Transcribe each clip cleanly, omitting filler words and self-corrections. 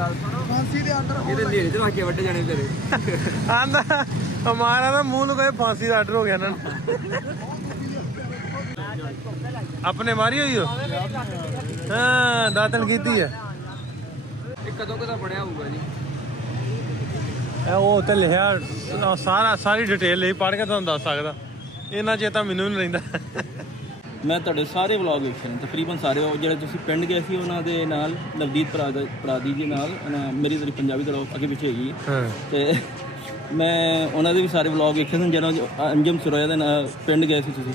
फांसी दे अंदर ये ले च रख के वड्डे जाने तेरे आंदा हमारा ना मुंह नु कोई फांसी दा आर्डर हो गया ना अपने मारी हुई हो हाँ दातन कीती है ये कदों कदा बढ़िया होगा जी ਉਹ ਤੇ ਲਿਖਿਆ ਸਾਰੀ ਡਿਟੇਲ ਲਈ ਪੜ੍ਹ ਕੇ ਤੁਹਾਨੂੰ ਦੱਸ ਸਕਦਾ ਇਹਨਾਂ ਚੇਤਾ ਮੈਨੂੰ ਨਹੀਂ ਰਹਿੰਦਾ ਮੈਂ ਤੁਹਾਡੇ ਸਾਰੇ ਵਲੌਗ ਵੇਖੇ ਨੇ ਤਕਰੀਬਨ ਸਾਰੇ ਜਿਹੜੇ ਤੁਸੀਂ ਪਿੰਡ ਗਏ ਸੀ ਉਹਨਾਂ ਦੇ ਨਾਲ ਨਵਦੀਪ ਪਰਾਦੀ ਜੀ ਨਾਲ ਮੇਰੀ ਜਿਹੜੀ ਪੰਜਾਬੀ ਦਾ ਅੱਗੇ ਪਿੱਛੇ ਹੈਗੀ ਤੇ ਮੈਂ ਉਹਨਾਂ ਦੇ ਵੀ ਸਾਰੇ ਵਲੌਗ ਵੇਖੇ ਨੇ ਜਦੋਂ ਅੰਜਮ ਸਰੋਇਆ ਦੇ ਨਾਲ ਪਿੰਡ ਗਏ ਸੀ ਤੁਸੀਂ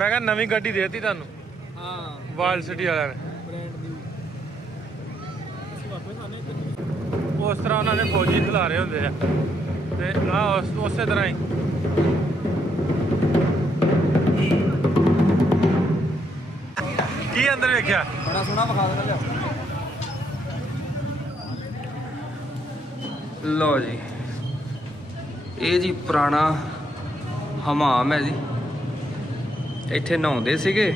ਮੈਂ ਕਿਹਾ ਨਵੀਂ ਗੱਡੀ ਦੇਤੀ ਤੁਹਾਨੂੰ हाँ ਵਾਲ ਸਿਟੀ ਵਾਲਿਆਂ ਨੇ ਉਸ ਤਰ੍ਹਾਂ ਉਹਨਾਂ ਨੇ ਫੌਜੀ ਖਿਲਾ ਰਹੇ ਹੁੰਦੇ ਆ ਤੇ ਆ ਉਸੇ ਤਰ੍ਹਾਂ ਹੀ ਕੀ ਅੰਦਰ ਵੇਖਿਆ बड़ा सोना बखा देना लिया लो जी ये जी पुराना हमाम है जी ਇੱਥੇ ਨਹਾਉਂਦੇ ਸੀਗੇ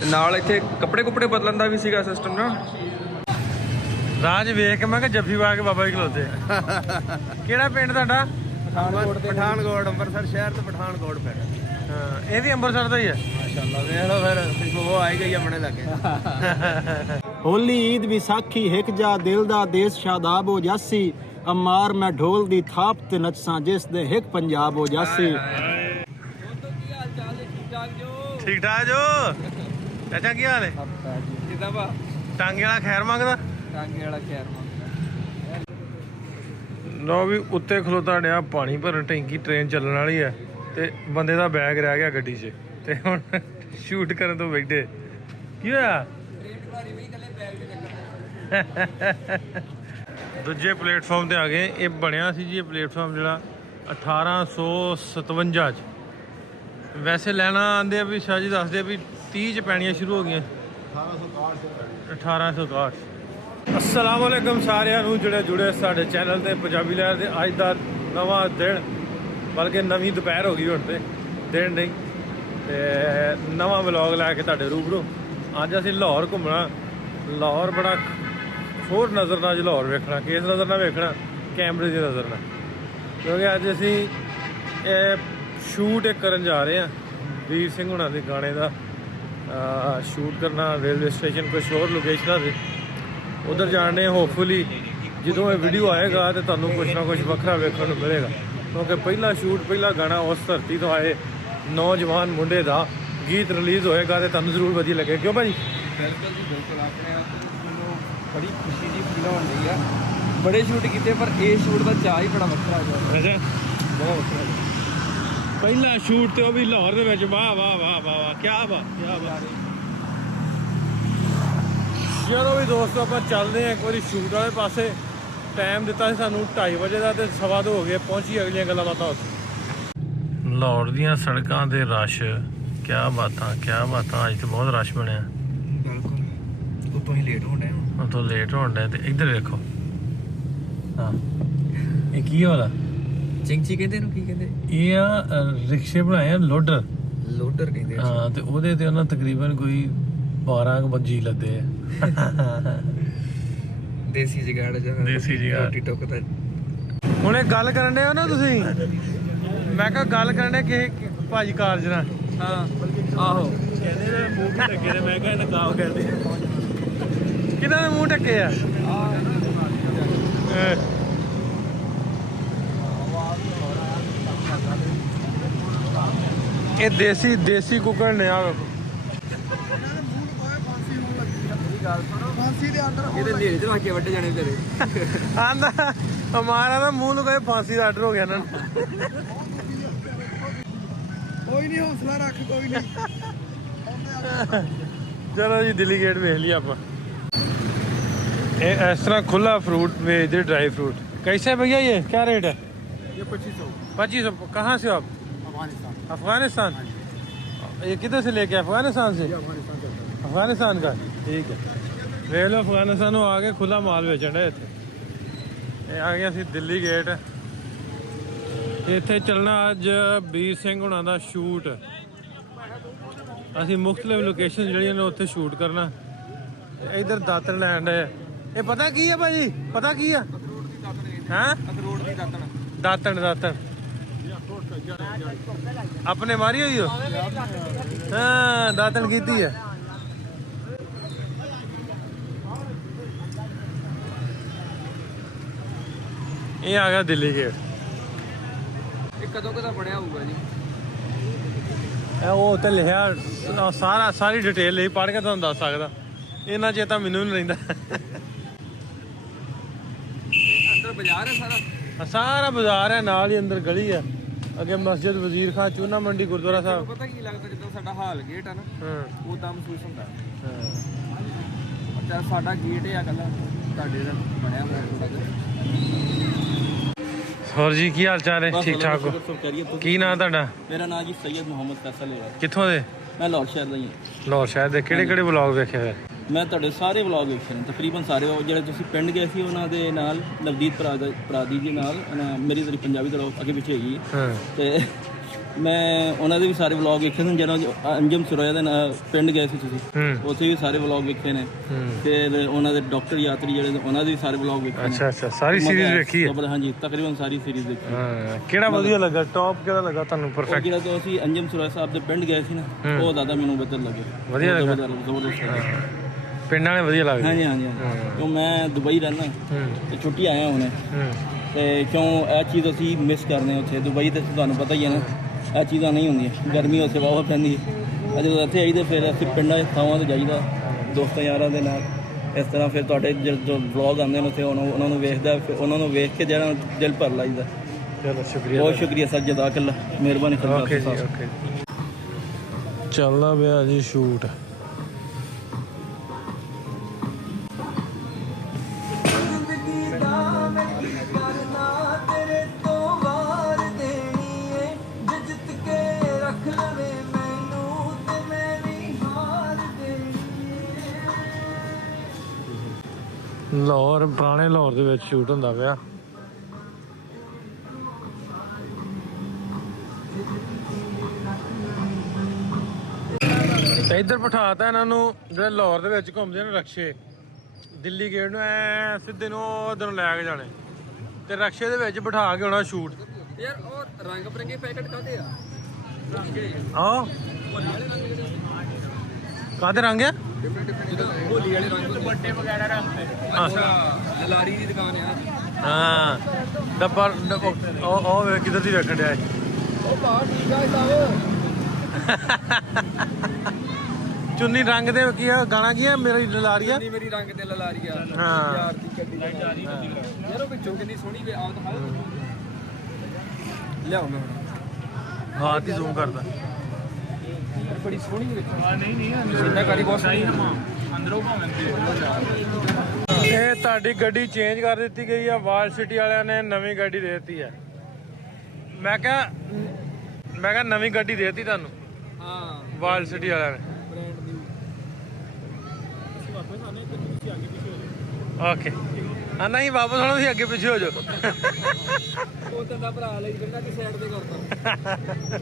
ਤੇ ਨਾਲ ਇੱਥੇ ਕੱਪੜੇ ਕੁਪੜੇ ਬਦਲਣ ਦਾ ਵੀ ਸੀਗਾ ਸਿਸਟਮ ਨਾ ਰਾਜ ਵੇਖ ਕੇ ਮੈਂ ਕਿਹਾ ਜੱਫੀ ਪਾ ਕੇ ਬਾਬਾ ਜੀ ਖਲੋਤੇ ਕਿਹੜਾ ਪਿੰਡ ਤੁਹਾਡਾ ਪਠਾਨਕੋਟ ਅੰਮ੍ਰਿਤਸਰ ਸ਼ਹਿਰ ਤੋਂ ਪਠਾਨਕੋਟ ਪਿੰਡ ਹਾਂ ਇਹ ਵੀ ਅੰਮ੍ਰਿਤਸਰ ਦਾ ਹੀ ਹੈ ਮਾਸ਼ਾਅੱਲਾ ਵੇਖ ਲਓ ਫਿਰ ਉਹ ਆਈ ਗਈ ਆਪਣੇ ਲੱਗੇ ਹੋਲੀ ਈਦ ਵਿਸਾਖੀ ਹਿਕ ਜਾ ਦਿਲ ਦਾ ਦੇਸ਼ ਸ਼ਾਦਾਬ ਹੋ ਜਾਸੀ ਅਮਾਰ ਮੈਂ ਢੋਲ ਦੀ ਥਾਪ ਤੇ ਨੱਚਾਂ ਜਿਸ ਦੇ ਹਿਕ ਪੰਜਾਬ ਹੋ ਜਾਸੀ ਠੀਕ ਠਾਕ ਜੋ ਚਾਚਾ ਕੀ ਹਾਲ ਹੈ ਕਿਦਾਂ ਵਾ ਟਾਂਗੇ ਵਾਲਾ ਖੈਰ ਮੰਗਦਾ ਟਾਂਗੇ ਵਾਲਾ ਖੈਰ ਲੋ ਵੀ ਉੱਤੇ ਖਲੋਤਾ ਡਿਆ ਪਾਣੀ ਭਰਨ ਟੈਂਕੀ ਟ੍ਰੇਨ ਚੱਲਣ ਵਾਲੀ ਹੈ ਤੇ ਬੰਦੇ ਦਾ ਬੈਗ ਰਹਿ ਗਿਆ ਗੱਡੀ 'ਚ ਤੇ ਹੁਣ ਸ਼ੂਟ ਕਰਨ ਤੋਂ ਬੈਠੇ ਕੀ ਹੋਇਆ ਦੂਜੇ ਪਲੇਟਫਾਰਮ ਤੇ ਆ ਗਏ ਇਹ ਬਣਿਆ ਸੀ ਜੀ ਇਹ ਪਲੇਟਫਾਰਮ ਜਿਹੜਾ 1857 'ਚ ਵੈਸੇ ਲੈਣਾ ਆਂਦੇ ਆ ਵੀ ਸ਼ਾਹ ਜੀ ਦੱਸਦੇ ਆ ਵੀ 30 ਚ ਪੈਣੀਆਂ ਸ਼ੁਰੂ ਹੋ ਗਈਆਂ 1861 ਅਸਲਾਮ ਵਾਲੇਕਮ ਸਾਰਿਆਂ ਨੂੰ ਜਿਹੜੇ ਜੁੜੇ ਸਾਡੇ ਚੈਨਲ ਤੇ ਪੰਜਾਬੀ ਲਹਿਰ ਦੇ ਅੱਜ ਦਾ ਨਵਾਂ ਦਿਨ ਬਲਕਿ ਨਵੀਂ ਦੁਪਹਿਰ ਹੋ ਗਈ ਹੁਣ ਤੇ ਦਿਨ ਨਹੀਂ ਤੇ ਨਵਾਂ ਵਲੌਗ ਲੈ ਕੇ ਤੁਹਾਡੇ ਰੂਬਰੂ ਅੱਜ ਅਸੀਂ ਲਾਹੌਰ ਘੁੰਮਣਾ ਲਾਹੌਰ ਬੜਾ ਹੋਰ ਨਜ਼ਰ ਨਾਲ ਲਾਹੌਰ ਵੇਖਣਾ ਕਿਸ ਨਜ਼ਰ ਨਾਲ ਵੇਖਣਾ ਕੈਮਰੇ ਦੀ ਨਜ਼ਰ ਨਾਲ ਕਿਉਂਕਿ ਅੱਜ ਅਸੀਂ ਇਹ ਸ਼ੂਟ ਇੱਕ ਕਰਨ ਜਾ ਰਹੇ ਹਾਂ ਵੀਰ ਸਿੰਘ ਹੁਣਾਂ ਦੇ ਗਾਣੇ ਦਾ ਸ਼ੂਟ ਕਰਨਾ ਰੇਲਵੇ ਸਟੇਸ਼ਨ ਕੁਛ ਹੋਰ ਲੋਕੇਸ਼ਨਾਂ 'ਤੇ ਉਧਰ ਜਾਣੇ ਹੋਪਫੁਲੀ ਜਦੋਂ ਇਹ ਵੀਡੀਓ ਆਏਗਾ ਤੇ ਤੁਹਾਨੂੰ ਕੁਛ ਨਾ ਕੁਛ ਵੱਖਰਾ ਵੇਖਣ ਨੂੰ ਮਿਲੇਗਾ ਕਿਉਂਕਿ ਪਹਿਲਾ ਸ਼ੂਟ ਪਹਿਲਾ ਗਾਣਾ ਉਸ ਧਰਤੀ ਤੋਂ ਆਏ ਨੌਜਵਾਨ ਮੁੰਡੇ ਦਾ ਗੀਤ ਰਿਲੀਜ਼ ਹੋਏਗਾ ਤੇ ਤੁਹਾਨੂੰ ਜ਼ਰੂਰ ਵਧੀਆ ਲੱਗੇ ਕਿਉਂ ਭਾਜੀ ਬਿਲਕੁਲ ਜੀ ਬਿਲਕੁਲ ਆਪਣੇ ਆਪ ਨੂੰ ਬੜੀ ਖੁਸ਼ੀ ਦੀ ਫੀਲ ਹੋਣ ਰਹੀ ਆ ਬੜੇ ਸ਼ੂਟ ਕੀਤੇ ਪਰ ਇਹ ਸ਼ੂਟ ਦਾ ਚਾਹ ਹੀ ਬੜਾ ਵੱਖਰਾ ਹੈ ਅੱਛਾ ਬਹੁਤ ਵੱਖਰਾ ਪਹਿਲਾ ਸ਼ੂਟ ਤੇ ਉਹ ਵੀ ਲਾਹੌਰ ਦੇ ਵਿੱਚ ਵਾਹ ਵਾਹ ਵਾਹ ਵਾਹ ਵਾਹ ਕੀ ਬਾਤ ਚਲੋ ਵੀ ਦੋਸਤੋ ਆਪਾਂ ਚੱਲਦੇ ਹਾਂ ਇੱਕ ਵਾਰੀ ਸ਼ੂਟ ਵਾਲੇ ਪਾਸੇ ਟਾਈਮ ਦਿੱਤਾ ਸੀ ਸਾਨੂੰ 2:30 ਵਜੇ ਦਾ ਤੇ 2:15 ਹੋ ਗਏ ਪਹੁੰਚੀ ਅਗਲੀਆਂ ਗੱਲਾਂ ਬਾਤਾਂ ਉੱਥੇ ਲਾਹੌਰ ਦੀਆਂ ਸੜਕਾਂ ਤੇ ਰਸ਼ ਕੀ ਬਾਤਾਂ ਅੱਜ ਤੇ ਬਹੁਤ ਰਸ਼ ਬਣਿਆ ਬਿਲਕੁਲ ਉਤੋਂ ਹੀ ਲੇਟ ਹੋਣ ਡਿਆ ਉਤੋਂ ਲੇਟ ਹੋਣ ਡਿਆ ਤੇ ਇੱਧਰ ਵੇਖੋ ਹਾਂ ਇਹ ਕੀ ਹੋਇਆ ਚਿੰਚੀ ਕਹਿੰਦੇ ਨੂੰ ਕੀ ਕਹਿੰਦੇ ਇਹ ਆ ਰਿਕਸ਼ੇ ਬਣਾਏ ਆ ਲੋਡਰ ਕਹਿੰਦੇ ਹਾਂ ਤੇ ਉਹਦੇ ਤੇ ਉਹਨਾਂ ਤਕਰੀਬਨ ਕੋਈ 12 ਵਜੇ ਲੱਦੇ ਆ ਦੇਸੀ ਜਗਾੜ ਰੋਟੀ ਟੋਕਦਾ ਹੁਣ ਇਹ ਗੱਲ ਕਰਨ ਦੇ ਹੋ ਨਾ ਤੁਸੀਂ ਮੈਂ ਕਿਹਾ ਗੱਲ ਕਰਨ ਦੇ ਕਿਸੇ ਭਾਜੀ ਕਾਲਜ ਨਾਲ ਹਾਂ ਆਹੋ ਕਹਿੰਦੇ ਨੇ ਮੂੰਹ ਵੀ ਢੱਕੇ ਨੇ ਮੈਂ ਕਿਹਾ ਨਕਾਬ ਕਰਦੇ ਕਿਹਨਾਂ ਦੇ ਮੂੰਹ ਢੱਕੇ ਆ ਇਹ ਦੇਸੀ ਕੁੱਕੜ ਨੇ ਆ ਵੇਖੋ ਫਾਂਸੀ ਦੇ ਅੰਦਰ ਇਹਦੇ ਲੈ ਚ ਰੱਖ ਕੇ ਵੱਡੇ ਜਾਣੇ ਤੇਰੇ ਆਂਦਾ ਹਮਾਰਾ ਨਾ ਮੂੰਹ ਨੂੰ ਕੋਈ ਫਾਂਸੀ ਦਾ ਆਰਡਰ ਹੋ ਗਿਆ ਨਾ ਕੋਈ ਨਹੀਂ ਹੌਸਲਾ ਰੱਖ ਕੋਈ ਨਹੀਂ ਚਲੋ ਜੀ ਦਿੱਲੀ ਗੇਟ ਵੇਖ ਲਈ ਆਪਾਂ ये इस तरह खुला फ्रूट बेचते ड्राई फ्रूट कैसे भैया ये क्या रेट है ये 2500 कहाँ से हो आप अफगानिस्तान ये किधर से लेके अफगानिस्तान से अफगानिस्तान का ठीक है ਵੇਖ ਲਓ ਅਫਗਾਨਿਸਤਾਨ ਨੂੰ ਆ ਕੇ ਖੁੱਲਾ ਮਾਲ ਵੇਚਣ ਦੇ ਇੱਥੇ। ਇਹ ਆ ਗਿਆ ਸੀ ਦਿੱਲੀ ਗੇਟ। ਇੱਥੇ ਚੱਲਣਾ ਅੱਜ ਵੀਰ ਸਿੰਘ ਹੁਣਾਂ ਦਾ ਸ਼ੂਟ। ਅਸੀਂ ਮੁਖਤਲਿਫ ਲੋਕੇਸ਼ਨ ਜਿਹੜੀਆਂ ਨੇ ਉੱਥੇ ਸ਼ੂਟ ਕਰਨਾ। ਇਧਰ ਦਾਤਣ ਲੈਣ ਦੇ। ਇਹ ਪਤਾ ਕੀ ਆ ਭਾਜੀ? ਪਤਾ ਕੀ ਆ? ਹੈਂ? ਅਖਰੋਟ ਦੀ ਦਾਤਣ। ਦਾਤਣ ਆਪਣੇ ਮਾਰੀ ਹੋਈ ਹੋ? ਹਾਂ ਦਾਤਣ ਕੀਤੀ ਹੈ। ਇਹ ਆ ਗਿਆ ਦਿੱਲੀ ਗੇਟ। ਇਹ ਕਦੋਂ ਕਦਾ ਬਣਿਆ ਹੋਊਗਾ ਜੀ? ਇਹ ਉਹ ਉੱਤੇ ਲਿਖਿਆ ਸਾਰੀ ਡਿਟੇਲ ਲਈ ਪੜ੍ਹ ਕੇ ਤੁਹਾਨੂੰ ਦੱਸ ਸਕਦਾ। ਇਹਨਾਂ ਚੇਤਾ ਮੈਨੂੰ ਨਹੀਂ ਰਹਿੰਦਾ। ਅੰਦਰ ਬਾਜ਼ਾਰ ਹੈ ਸਾਰਾ? ਸਾਰਾ ਬਾਜ਼ਾਰ ਹੈ, ਨਾਲ ਹੀ ਅੰਦਰ ਗਲੀ ਹੈ। ਅੱਗੇ ਮਸਜਿਦ ਵਜ਼ੀਰ ਖਾਂ ਚੂਨਾ ਮੰਡੀ ਗੁਰਦੁਆਰਾ ਸਾਹਿਬ। ਪਤਾ ਕੀ ਲੱਗਦਾ ਜਿੱਦਾਂ ਸਾਡਾ ਹਾਲ ਗੇਟ ਆ ਨਾ, ਉਹ ਤਾਂ ਮਹਿਸੂਸ ਹੁੰਦਾ। ਅੱਛਾ ਸਾਡਾ ਗੇਟ ਇਹ ਆ ਕੱਲਾ, ਤੁਹਾਡੇ ਦਾ ਬਣਿਆ ਹੋਇਆ ਥੋੜਾ ਜਿਹਾ। ਹੋਰ ਜੀ ਕੀ ਹਾਲ ਚਾਲ ਹੈ? ਠੀਕ ਠਾਕ ਹੋ? ਕੀ ਨਾਂ ਤੁਹਾਡਾ? ਮੇਰਾ ਨਾਮ ਜੀ ਸੈयद ਮੁਹੰਮਦ ਫੈਸਲ ਹੈ। ਕਿੱਥੋਂ ਦੇ? ਮੈਂ ਲਾਹੌਰ ਸ਼ਹਿਰ ਦਾ ਹੀ ਹਾਂ। ਲਾਹੌਰ ਸ਼ਹਿਰ ਦੇ ਕਿਹੜੇ ਵਲੌਗ ਵੇਖੇ ਹੋਏ? ਮੈਂ ਤੁਹਾਡੇ ਸਾਰੇ ਵਲੌਗ ਵੇਖੇ ਨੇ, ਤਕਰੀਬਨ ਸਾਰੇ। ਉਹ ਜਿਹੜੇ ਤੁਸੀਂ ਪਿੰਡ ਗਏ ਸੀ ਉਹਨਾਂ ਦੇ ਨਾਲ, ਲਵਦੀਪ ਪਰਾਦੀ ਜੀ ਨਾਲ, ਮੇਰੀ ਜਿਹੜੀ ਪੰਜਾਬੀ ਤੋਂ ਅੱਗੇ ਪਿੱਛੇ ਹੈਗੀ ਹੈ, ਤੇ ਮੈਂ ਉਹਨਾਂ ਦੇ ਵੀ ਸਾਰੇ ਵਲੌਗ ਵੇਖੇ ਨੇ। ਜਦੋਂ ਅੰਜਮ ਸਰੋਇਆ ਦੇ ਨਾਲ ਪਿੰਡ ਗਏ ਸੀ ਤੁਸੀਂ, ਉੱਥੇ ਵੀ ਸਾਰੇ ਵਲੌਗ ਵੇਖੇ ਨੇ। ਫਿਰ ਉਹਨਾਂ ਦੇ ਡਾਕਟਰ ਯਾਤਰੀ ਜਿਹੜੇ ਉਹਨਾਂ ਦੇ ਵੀ ਸਾਰੇ ਵਲੌਗ ਵੇਖੇ ਨੇ। ਅੱਛਾ ਸਾਰੀ ਸੀਰੀਜ਼ ਵੇਖੀ ਹੈ? ਹਾਂਜੀ ਤਕਰੀਬਨ ਸਾਰੀ ਸੀਰੀਜ਼ ਦੇਖੀ। ਕਿਹੜਾ ਵਧੀਆ ਲੱਗਾ? ਟੌਪ ਕਿਹੜਾ ਲੱਗਾ ਤੁਹਾਨੂੰ? ਪਰਫੈਕਟ ਜਿਹੜਾ ਤੋਂ ਅਸੀਂ ਅੰਜਮ ਸਰੋਇਆ ਸਾਹਿਬ ਦੇ ਪਿੰਡ ਗਏ ਸੀ ਨਾ, ਉਹ ਜ਼ਿਆਦਾ ਮੈਨੂੰ ਬਦਲ ਲੱਗੇ। ਵਧੀਆ ਲੱਗਾ? ਜ਼ਬਰਦਸਤ। ਪਿੰਡ ਵਾਲੇ ਵਧੀਆ ਲੱਗਦੇ? ਹਾਂਜੀ। ਕਿਉਂ ਮੈਂ ਦੁਬਈ ਰਹਿਣਾ ਤੇ ਛੁੱਟੀ ਆਇਆ ਹੁਣੇ, ਤੇ ਕਿਉਂ ਇਹ ਚੀਜ਼ ਅਸੀਂ ਮਿਸ ਕਰਨੇ ਉੱਥੇ। ਦੁਬਈ ਤੇ ਤੁਹਾਨੂੰ ਪਤਾ ਹੀ ਹੈ ਨਾ, ਇਹ ਚੀਜ਼ਾਂ ਨਹੀਂ ਹੁੰਦੀਆਂ। ਗਰਮੀ ਉੱਥੇ ਬਹੁਤ ਪੈਂਦੀ ਹੈ। ਜਦੋਂ ਇੱਥੇ ਆਈਦੇ ਫਿਰ ਅਸੀਂ ਪਿੰਡਾਂ ਥਾਵਾਂ 'ਤੇ ਜਾਈਦਾ ਦੋਸਤਾਂ ਯਾਰਾਂ ਦੇ ਨਾਲ। ਇਸ ਤਰ੍ਹਾਂ ਫਿਰ ਤੁਹਾਡੇ ਜਦੋਂ ਵਲੌਗ ਆਉਂਦੇ ਨੇ ਉੱਥੇ ਉਹਨਾਂ ਨੂੰ ਵੇਖਦਾ, ਫਿਰ ਉਹਨਾਂ ਨੂੰ ਵੇਖ ਕੇ ਜਿਹੜਾ ਦਿਲ ਭਰ ਲਾਈਦਾ। ਚਲੋ ਸ਼ੁਕਰੀਆ, ਬਹੁਤ ਸ਼ੁਕਰੀਆ ਸਰ, ਜਜ਼ਾਕੱਲਾ, ਮਿਹਰਬਾਨੀ। ਓਕੇ ਜੀ ਓਕੇ। ਚੱਲਦਾ ਪਿਆ ਜੀ ਸ਼ੂਟ। ਲਾਹੌਰ, ਪੁਰਾਣੇ ਲਾਹੌਰ ਦੇ ਵਿੱਚ ਸ਼ੂਟ ਹੁੰਦਾ ਪਿਆ। ਤੇ ਇੱਧਰ ਬਿਠਾਤਾ ਇਹਨਾਂ ਨੂੰ, ਜਿਹੜੇ ਲਾਹੌਰ ਦੇ ਵਿੱਚ ਘੁੰਮਦੇ ਨੇ ਰਕਸ਼ੇ। ਦਿੱਲੀ ਗੇਟ ਨੂੰ ਐ ਸਿੱਧੇ ਨੂੰ ਉਧਰ ਨੂੰ ਲੈ ਕੇ ਜਾਣੇ, ਤੇ ਰਕਸ਼ੇ ਦੇ ਵਿੱਚ ਬਿਠਾ ਕੇ ਹੋਣਾ ਸ਼ੂਟ। ਯਾਰ ਉਹ ਰੰਗ ਬਰੰਗੇ ਪੈਕਟ ਕਾਹਦੇ ਆ? ਆਹ ਕਾਹਦੇ ਰੰਗ ਆ? ਹੋਲੀ ਵਾਲੇ ਰੰਗ, ਦੁਪੱਟੇ ਵਗੈਰਾ ਰੱਖਦੇ। ਅੱਛਾ ਲਲਾਰੀ ਦੀ ਦੁਕਾਨ ਆ। ਹਾਂ ਡੱਬਾ ਉਹ ਵੇ ਕਿੱਧਰ ਦੀ ਵੇਖਣ ਡਿਆ? ਉਹ ਬਾਹਰ ਠੀਕ ਆ ਸਾਹਿਬ। ਚੁੰਨੀ ਰੰਗ ਦੇ ਕੀ ਆ ਗਾਣਾ? ਕੀ ਆ? ਮੇਰੀ ਲਲਾਰੀਆ, ਮੇਰੀ ਰੰਗ ਤੇ ਲਲਾਰੀਆ। ਹਾਂ ਯਾਰ ਦੀ ਗੱਡੀ ਯਾਰ ਉਹ ਵਿੱਚੋਂ ਕਿੰਨੀ ਸੋਹਣੀ ਵੇ। ਆਹ ਦਿਖਾ ਲਿਆਓ ਮੈਂ ਹਾਂ ਦੀ ਜ਼ੂਮ ਕਰਦਾ। ਬੜੀ ਸੋਹਣੀ ਵਿੱਚ। ਨਹੀਂ ਸ਼ਿੰਦਾਕਾਰੀ ਬਹੁਤ ਸੋਹਣੀ ਅੰਦਰੋਂ ਭਾਵੇਂ। ਇਹ ਤੁਹਾਡੀ ਗੱਡੀ ਚੇਂਜ ਕਰ ਦਿੱਤੀ ਗਈ ਆ। ਵਾਲ ਸਿਟੀ ਵਾਲਿਆਂ ਨੇ ਨਵੀਂ ਗੱਡੀ ਦੇ ਦਿੱਤੀ ਹੈ। ਮੈਂ ਕਿਹਾ ਨਵੀਂ ਗੱਡੀ ਦੇ ਦਿੱਤੀ ਤੁਹਾਨੂੰ। ਹਾਂ ਵਾਲ ਸਿਟੀ ਵਾਲਿਆਂ ਨੇ। ਬ੍ਰਾਂਡ ਦੀ। ਓਕੇ ਹਾਂ ਨਹੀਂ ਵਾਪਸ ਆਉਣਾ, ਤੁਸੀਂ ਅੱਗੇ ਪਿੱਛੇ ਹੋ ਜਾਓ। ਉਹ ਤਾਂ ਦਾ ਭਰਾ ਲਈ ਕਹਿੰਦਾ ਕਿ ਸਾਈਡ ਤੇ ਕਰਦਾ।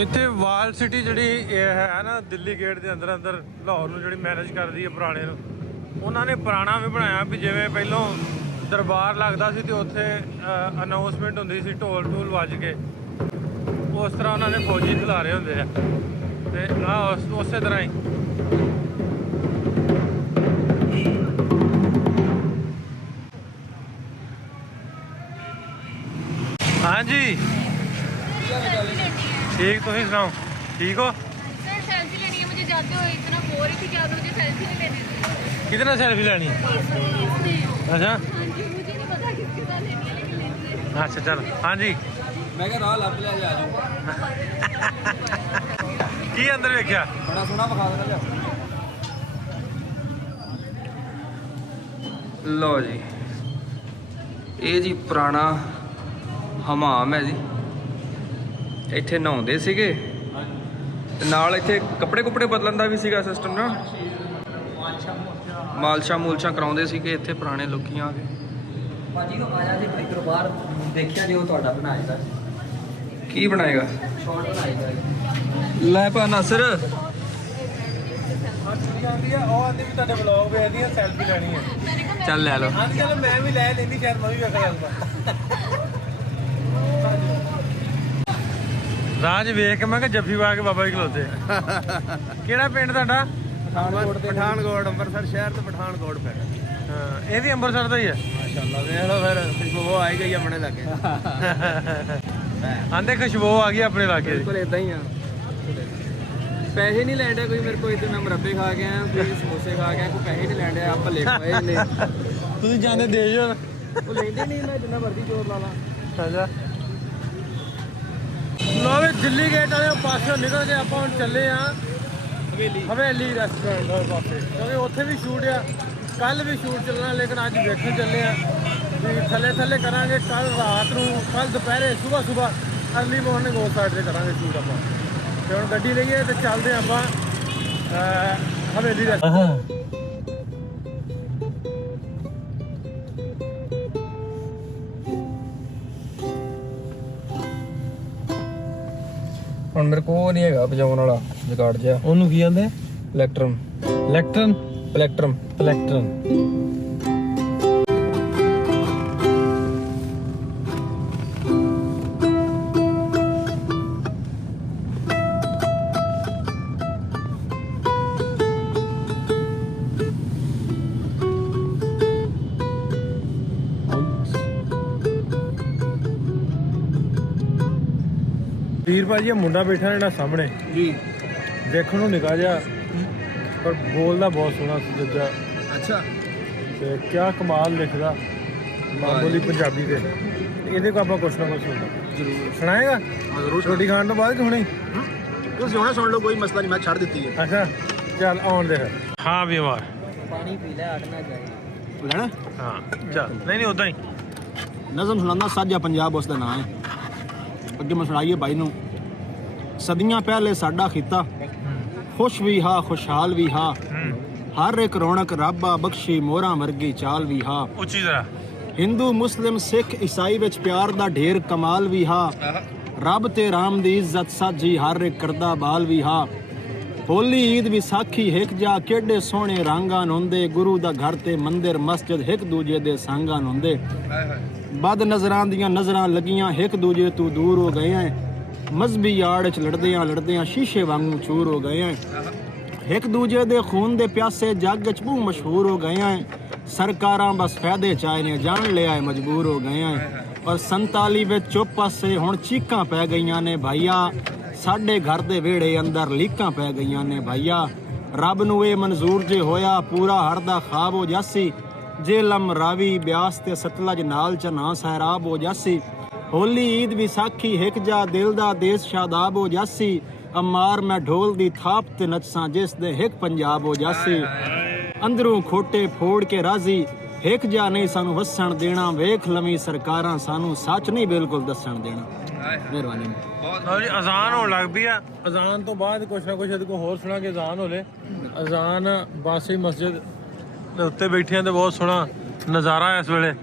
ਇੱਥੇ ਵਾਲ ਸਿਟੀ ਜਿਹੜੀ ਇਹ ਹੈ ਨਾ, ਦਿੱਲੀ ਗੇਟ ਦੇ ਅੰਦਰ ਲਾਹੌਰ ਨੂੰ ਜਿਹੜੀ ਮੈਨੇਜ ਕਰਦੀ ਹੈ ਪੁਰਾਣੇ ਨੂੰ, ਉਹਨਾਂ ਨੇ ਪੁਰਾਣਾ ਵੀ ਬਣਾਇਆ ਵੀ ਜਿਵੇਂ ਪਹਿਲੋਂ ਦਰਬਾਰ ਲੱਗਦਾ ਸੀ ਤੇ ਉੱਥੇ ਅਨਾਉਂਸਮੈਂਟ ਹੁੰਦੀ ਸੀ ਢੋਲ ਵੱਜ ਕੇ, ਉਸ ਤਰ੍ਹਾਂ ਉਹਨਾਂ ਨੇ ਫੌਜੀ ਖਿਲਾਰੇ ਹੁੰਦੇ ਆ। ਤੇ ਉਸੇ ਤਰ੍ਹਾਂ ਹੀ ਹਾਂਜੀ ठीक, तुम सुनाओ ठीक हो? सर सेल्फी लेनी है मुझे, जाते हो इतना बोर ही थी कि मुझे सेल्फी नहीं लेनी थी। कितना सेल्फी लेनी? अच्छा हाँ जी, मुझे नहीं पता किसके साथ लेनी है लेकिन लेनी है। अच्छा चल हाँ जी। मैं क्या राह लभ लिया जा की अंदर वेख्या? बड़ा सोहना विखा देना लिया। लो जी ਇਹ ਜੀ ਪੁਰਾਣਾ ਹਮਾਮ ਹੈ ਜੀ। ਇੱਥੇ ਨਹਾਉਂਦੇ ਸੀਗੇ ਤੇ ਨਾਲ ਇੱਥੇ ਕੱਪੜੇ ਬਦਲਣ ਦਾ ਵੀ ਸੀਗਾ ਸਿਸਟਮ ਨਾ। ਮਾਲਸ਼ਾ ਮੂਲਸ਼ਾ ਕਰਾਉਂਦੇ ਸੀਗੇ ਇੱਥੇ ਪੁਰਾਣੇ ਲੋਕੀ ਆ ਕੇ। ਭਾਜੀ ਉਹ ਆਇਆ ਜੀ ਇੱਧਰ ਬਾਹਰ ਦੇਖਿਆ ਜੀ ਉਹ ਤੁਹਾਡਾ ਬਣਾਇਆ ਦਾ ਕੀ ਬਣਾਏਗਾ? ਸ਼ਾਰਟ ਬਣਾਇਆ ਲੈ ਪਾ ਨਾਸਰ, ਆਂਦੀ ਆ ਉਹ ਆਂਦੀ ਵੀ ਤੁਹਾਡੇ ਵਲੌਗ ਵੇਖਦੀ ਆ ਸੈਲਫੀ ਲੈਣੀ ਹੈ। ਚੱਲ ਲੈ ਲਓ। ਆਂਦੀ ਚਲ ਮੈਂ ਵੀ ਲੈ ਲੈਂਦੀ ਸ਼ਾਇਦ ਮੈਂ ਵੀ ਵੇਖ ਲੈਂਦਾ। ਰਾਜ ਵੇਖ ਕੇ ਮੈਂ ਕਿਹਾ ਜੱਫੀ ਪਾ ਕੇ ਬਾਬਾ ਜੀ ਖਲੋਤੇ। ਕਿਹੜਾ ਪਿੰਡ ਤੁਹਾਡਾ? ਪਠਾਨਕੋਟ ਅੰਮ੍ਰਿਤਸਰ ਸ਼ਹਿਰ ਤੇ ਪਠਾਨਕੋਟ ਪਿੰਡ। ਹਾਂ ਇਹ ਵੀ ਅੰਮ੍ਰਿਤਸਰ ਦਾ ਹੀ ਹੈ। ਮਾਸ਼ਾਅੱਲਾ ਵੇਖ ਲਓ ਫਿਰ ਖੁਸ਼ਬੂ ਆਈ ਗਈ ਆਪਣੇ ਲਾਗੇ। ਆਂਦੇ ਖੁਸ਼ਬੂ ਆ ਗਈ ਆਪਣੇ ਲਾਗੇ ਦੀ। ਬਿਲਕੁਲ ਇਦਾਂ ਹੀ ਆ। ਪੈਸੇ ਨਹੀਂ ਲੈਂਦੇ ਕੋਈ ਮੇਰੇ ਕੋਲ, ਇੱਥੇ ਮੈਂ ਮੁਰੱਬੇ ਖਾ ਕੇ ਆਇਆ, ਕੋਈ ਸਮੋਸੇ ਖਾ ਕੇ ਆਇਆ, ਕੋਈ ਪੈਸੇ ਨਹੀਂ ਲੈਂਦੇ ਆ ਭੱਲੇ ਖਵਾਏ ਨੇ। ਤੁਸੀਂ ਜਾਂਦੇ ਦੇ ਜੋ ਉਹ ਲੈਂਦੇ ਨਹੀਂ, ਮੈਂ ਜਿੰਨਾ ਮਰਜ਼ੀ ਜ਼ੋਰ ਲਾ ਲਾਂ। ਅੱਛਾ ਲੋ ਵੀ ਦਿੱਲੀ ਗੇਟ ਵਾਲੇ ਪਾਸੇ ਨਿਕਲ ਕੇ ਆਪਾਂ ਹੁਣ ਚੱਲੇ ਆ ਹਵੇਲੀ ਰੈਸਟੋਰੈਂਟ ਵਾਲੇ ਪਾਸੇ, ਕਿਉਂਕਿ ਉੱਥੇ ਵੀ ਸ਼ੂਟ ਆ। ਕੱਲ ਵੀ ਸ਼ੂਟ ਚੱਲਣਾ, ਲੇਕਿਨ ਅੱਜ ਵੇਖਣ ਚੱਲੇ ਆ ਵੀ ਥੱਲੇ ਥੱਲੇ ਕਰਾਂਗੇ। ਕੱਲ ਰਾਤ ਨੂੰ, ਕੱਲ ਦੁਪਹਿਰੇ, ਸਵੇਰ ਅਰਲੀ ਮਾਰਨਿੰਗ ਉਸ ਸਾਈਡ ਤੇ ਕਰਾਂਗੇ ਸ਼ੂਟ ਆਪਾਂ। ਤੇ ਹੁਣ ਗੱਡੀ ਲਈਏ ਤੇ ਚੱਲਦੇ ਆਪਾਂ ਹਵੇਲੀ ਰੈਸਟੋਰੈਂਟ। ਹੁਣ ਮੇਰੇ ਕੋਲ ਨਹੀਂ ਹੈਗਾ ਵਜਾਉਣ ਵਾਲਾ ਜਗਾੜ ਜਿਹਾ। ਉਹਨੂੰ ਕੀ ਕਹਿੰਦੇ? ਇਲੈਕਟ੍ਰਮ ਲੈਕਟਰਨ ਇਲੈਕਟ੍ਰਮ ਇਲੈਕਟਰਨ। ਵੀਰ ਭਾਜੀ ਇਹ ਮੁੰਡਾ ਬੈਠਾ ਜਿਹੜਾ ਸਾਹਮਣੇ ਜੀ। ਦੇਖਣ ਨੂੰ ਨਿਕਾ ਜਿਹਾ ਪਰ ਬੋਲਦਾ ਬਹੁਤ ਸੋਹਣਾ ਸੀ ਜੱਜਾ। ਅੱਛਾ। ਤੇ ਕਿਆ ਕਮਾਲ ਲਿਖਦਾ ਮਾਂ ਬੋਲੀ ਪੰਜਾਬੀ ਦੇ। ਇਹਦੇ ਕੋ ਆਪਾਂ ਕੁਛ ਨਾ ਕੁਛ ਹੁੰਦਾ ਜ਼ਰੂਰ ਸੁਣਾਏਗਾ ਜ਼ਰੂਰ। ਰੋਟੀ ਖਾਣ ਤੋਂ ਬਾਅਦ ਕਿ ਹੁਣੇ? ਤੁਸੀਂ ਹੁਣੇ ਸੁਣ ਲਓ, ਕੋਈ ਮਸਲਾ ਨਹੀਂ, ਮੈਂ ਛੱਡ ਦਿੱਤੀ ਹੈ। ਅੱਛਾ ਚੱਲ ਆਉਣ ਦੇ ਫਿਰ। ਹਾਂ ਬਿਮਾਰ ਪਾਣੀ ਪੀ ਲੈ, ਅੜਨਾ ਜਾਏ। ਲੈਣਾ ਹਾਂ ਚੱਲ। ਨਹੀਂ ਉਦਾਂ ਹੀ ਨਜ਼ਮ ਸੁਣਾਉਂਦਾ ਸਾਜਾ ਪੰਜਾਬ ਉਸ ਦਾ ਨਾਂ ਹੈ। ਅੱਗੇ ਮੈਂ ਸੁਣਾਈਏ ਬਾਈ ਨੂੰ। ਸਦੀਆਂ ਪਹਿਲੇ ਸਾਡਾ ਖਿੱਤਾ, ਖੁਸ਼ ਵੀ ਹਾਂ ਖੁਸ਼ਹਾਲ ਵੀ ਹਾਂ, ਹਰ ਇੱਕ ਰੌਣਕ ਰੱਬਾ ਬਖਸ਼ੀ ਮੋਹਰਾਂ ਵਰਗੀ ਚਾਲ ਵੀ ਹਾਂ। ਉੱਚੀ ਤਰ੍ਹਾਂ ਹਿੰਦੂ ਮੁਸਲਿਮ ਸਿੱਖ ਈਸਾਈ ਵਿੱਚ ਪਿਆਰ ਦਾ ਢੇਰ ਕਮਾਲ ਵੀ ਹਾਂ। ਰੱਬ ਤੇ ਰਾਮ ਦੀ ਇੱਜ਼ਤ ਸਾਜੀ ਹਰ ਇੱਕ ਕਰਦਾ ਬਾਲ ਵੀ ਹਾਂ। ਹੋਲੀ ਈਦ ਵਿਸਾਖੀ ਹਿੱਕ ਜਾ ਕਿਹੜੇ ਸੋਹਣੇ ਰੰਗਾਂ ਹੁੰਦੇ, ਗੁਰੂ ਦਾ ਘਰ ਤੇ ਮੰਦਿਰ ਮਸਜਿਦ ਇੱਕ ਦੂਜੇ ਦੇ ਸੰਗਾਂ ਹੁੰਦੇ। ਬਦ ਨਜ਼ਰਾਂ ਦੀਆਂ ਨਜ਼ਰਾਂ ਲੱਗੀਆਂ ਇੱਕ ਦੂਜੇ ਤੋਂ ਦੂਰ ਹੋ ਗਏ ਐ। ਮਜ਼ਬੀ ਆੜ ਚ ਲੜਦਿਆਂ ਸ਼ੀਸ਼ੇ ਵਾਂਗੂ ਚੂਰ ਹੋ ਗਏ ਐ। ਇੱਕ ਦੂਜੇ ਦੇ ਖੂਨ ਦੇ ਪਿਆਸੇ ਜੱਗ ਚ ਬਹੁਤ ਮਸ਼ਹੂਰ ਹੋ ਗਏ ਐ। ਸਰਕਾਰਾਂ ਬਸ ਫਾਇਦੇ ਚਾਏ ਨੇ, ਜਾਣ ਲਿਆ ਮਜਬੂਰ ਹੋ ਗਏ ਐ। ਪਰ 47 ਵਿੱਚ ਚੁੱਪ ਪਾਸੇ ਹੁਣ ਚੀਕਾਂ ਪੈ ਗਈਆਂ ਨੇ ਭਾਈਆ। ਸਾਡੇ ਘਰ ਦੇ ਵਿਹੜੇ ਅੰਦਰ ਲੀਕਾਂ ਪੈ ਗਈਆਂ ਨੇ ਭਾਈਆ। ਰੱਬ ਨੂੰ ਇਹ ਮਨਜ਼ੂਰ ਜੇ ਹੋਇਆ ਪੂਰਾ ਹਰ ਦਾ ਖਾਬ ਹੋ ਜਾਸੀ। ਜੇਲਮ ਰਾਵੀ ਬਿਆਸ ਤੇ ਸਤਲਜ ਨਾਲ ਚਨਾ ਸਹਿਰਾਬ ਹੋ ਜਾਸੀ। ਹੋਲੀ ਈਦ ਵਿਸਾਖੀ ਹਿੱਕ ਜਾ ਦਿਲ ਦਾ ਦੇਸ਼ ਸ਼ਾਦਾਬ ਹੋ ਜਾਸੀ। ਅਮਾਰ ਮੈਂ ਢੋਲ ਦੀ ਥਾਪ ਤੇ ਨੱਚਾਂ ਜਿਸ ਦੇ ਹਿੱਕ ਪੰਜਾਬ ਹੋ ਜਾਸੀ। ਅੰਦਰੋਂ ਖੋਟੇ ਫੋੜ ਕੇ ਰਾਜ਼ੀ ਹਿੱਕ ਜਾ ਨਹੀਂ ਸਾਨੂੰ ਵਸਣ ਦੇਣਾ। ਵੇਖ ਲਵੀਂ ਸਰਕਾਰਾਂ ਸਾਨੂੰ ਸੱਚ ਨਹੀਂ ਬਿਲਕੁਲ ਦੱਸਣ ਦੇਣਾ। ਮਿਹਰਬਾਨੀ। ਲਓ ਜੀ ਅਜ਼ਾਨ ਹੋਣ ਲੱਗ ਪਈ ਆ। ਅਜ਼ਾਨ ਤੋਂ ਬਾਅਦ ਕੁਛ ਨਾ ਕੁਛ ਇਹਦੇ ਕੋਲ ਹੋਰ ਸੁਣਾ ਕੇ ਅਜ਼ਾਨ ਹੋਲੇ। ਅਜ਼ਾਨ ਬਾਸੀ ਮਸਜਿਦ ਦੇ ਉੱਤੇ ਬੈਠੇ ਆ ਤੇ ਬਹੁਤ ਸੋਹਣਾ ਨਜ਼ਾਰਾ ਹੈ ਇਸ ਵੇਲੇ।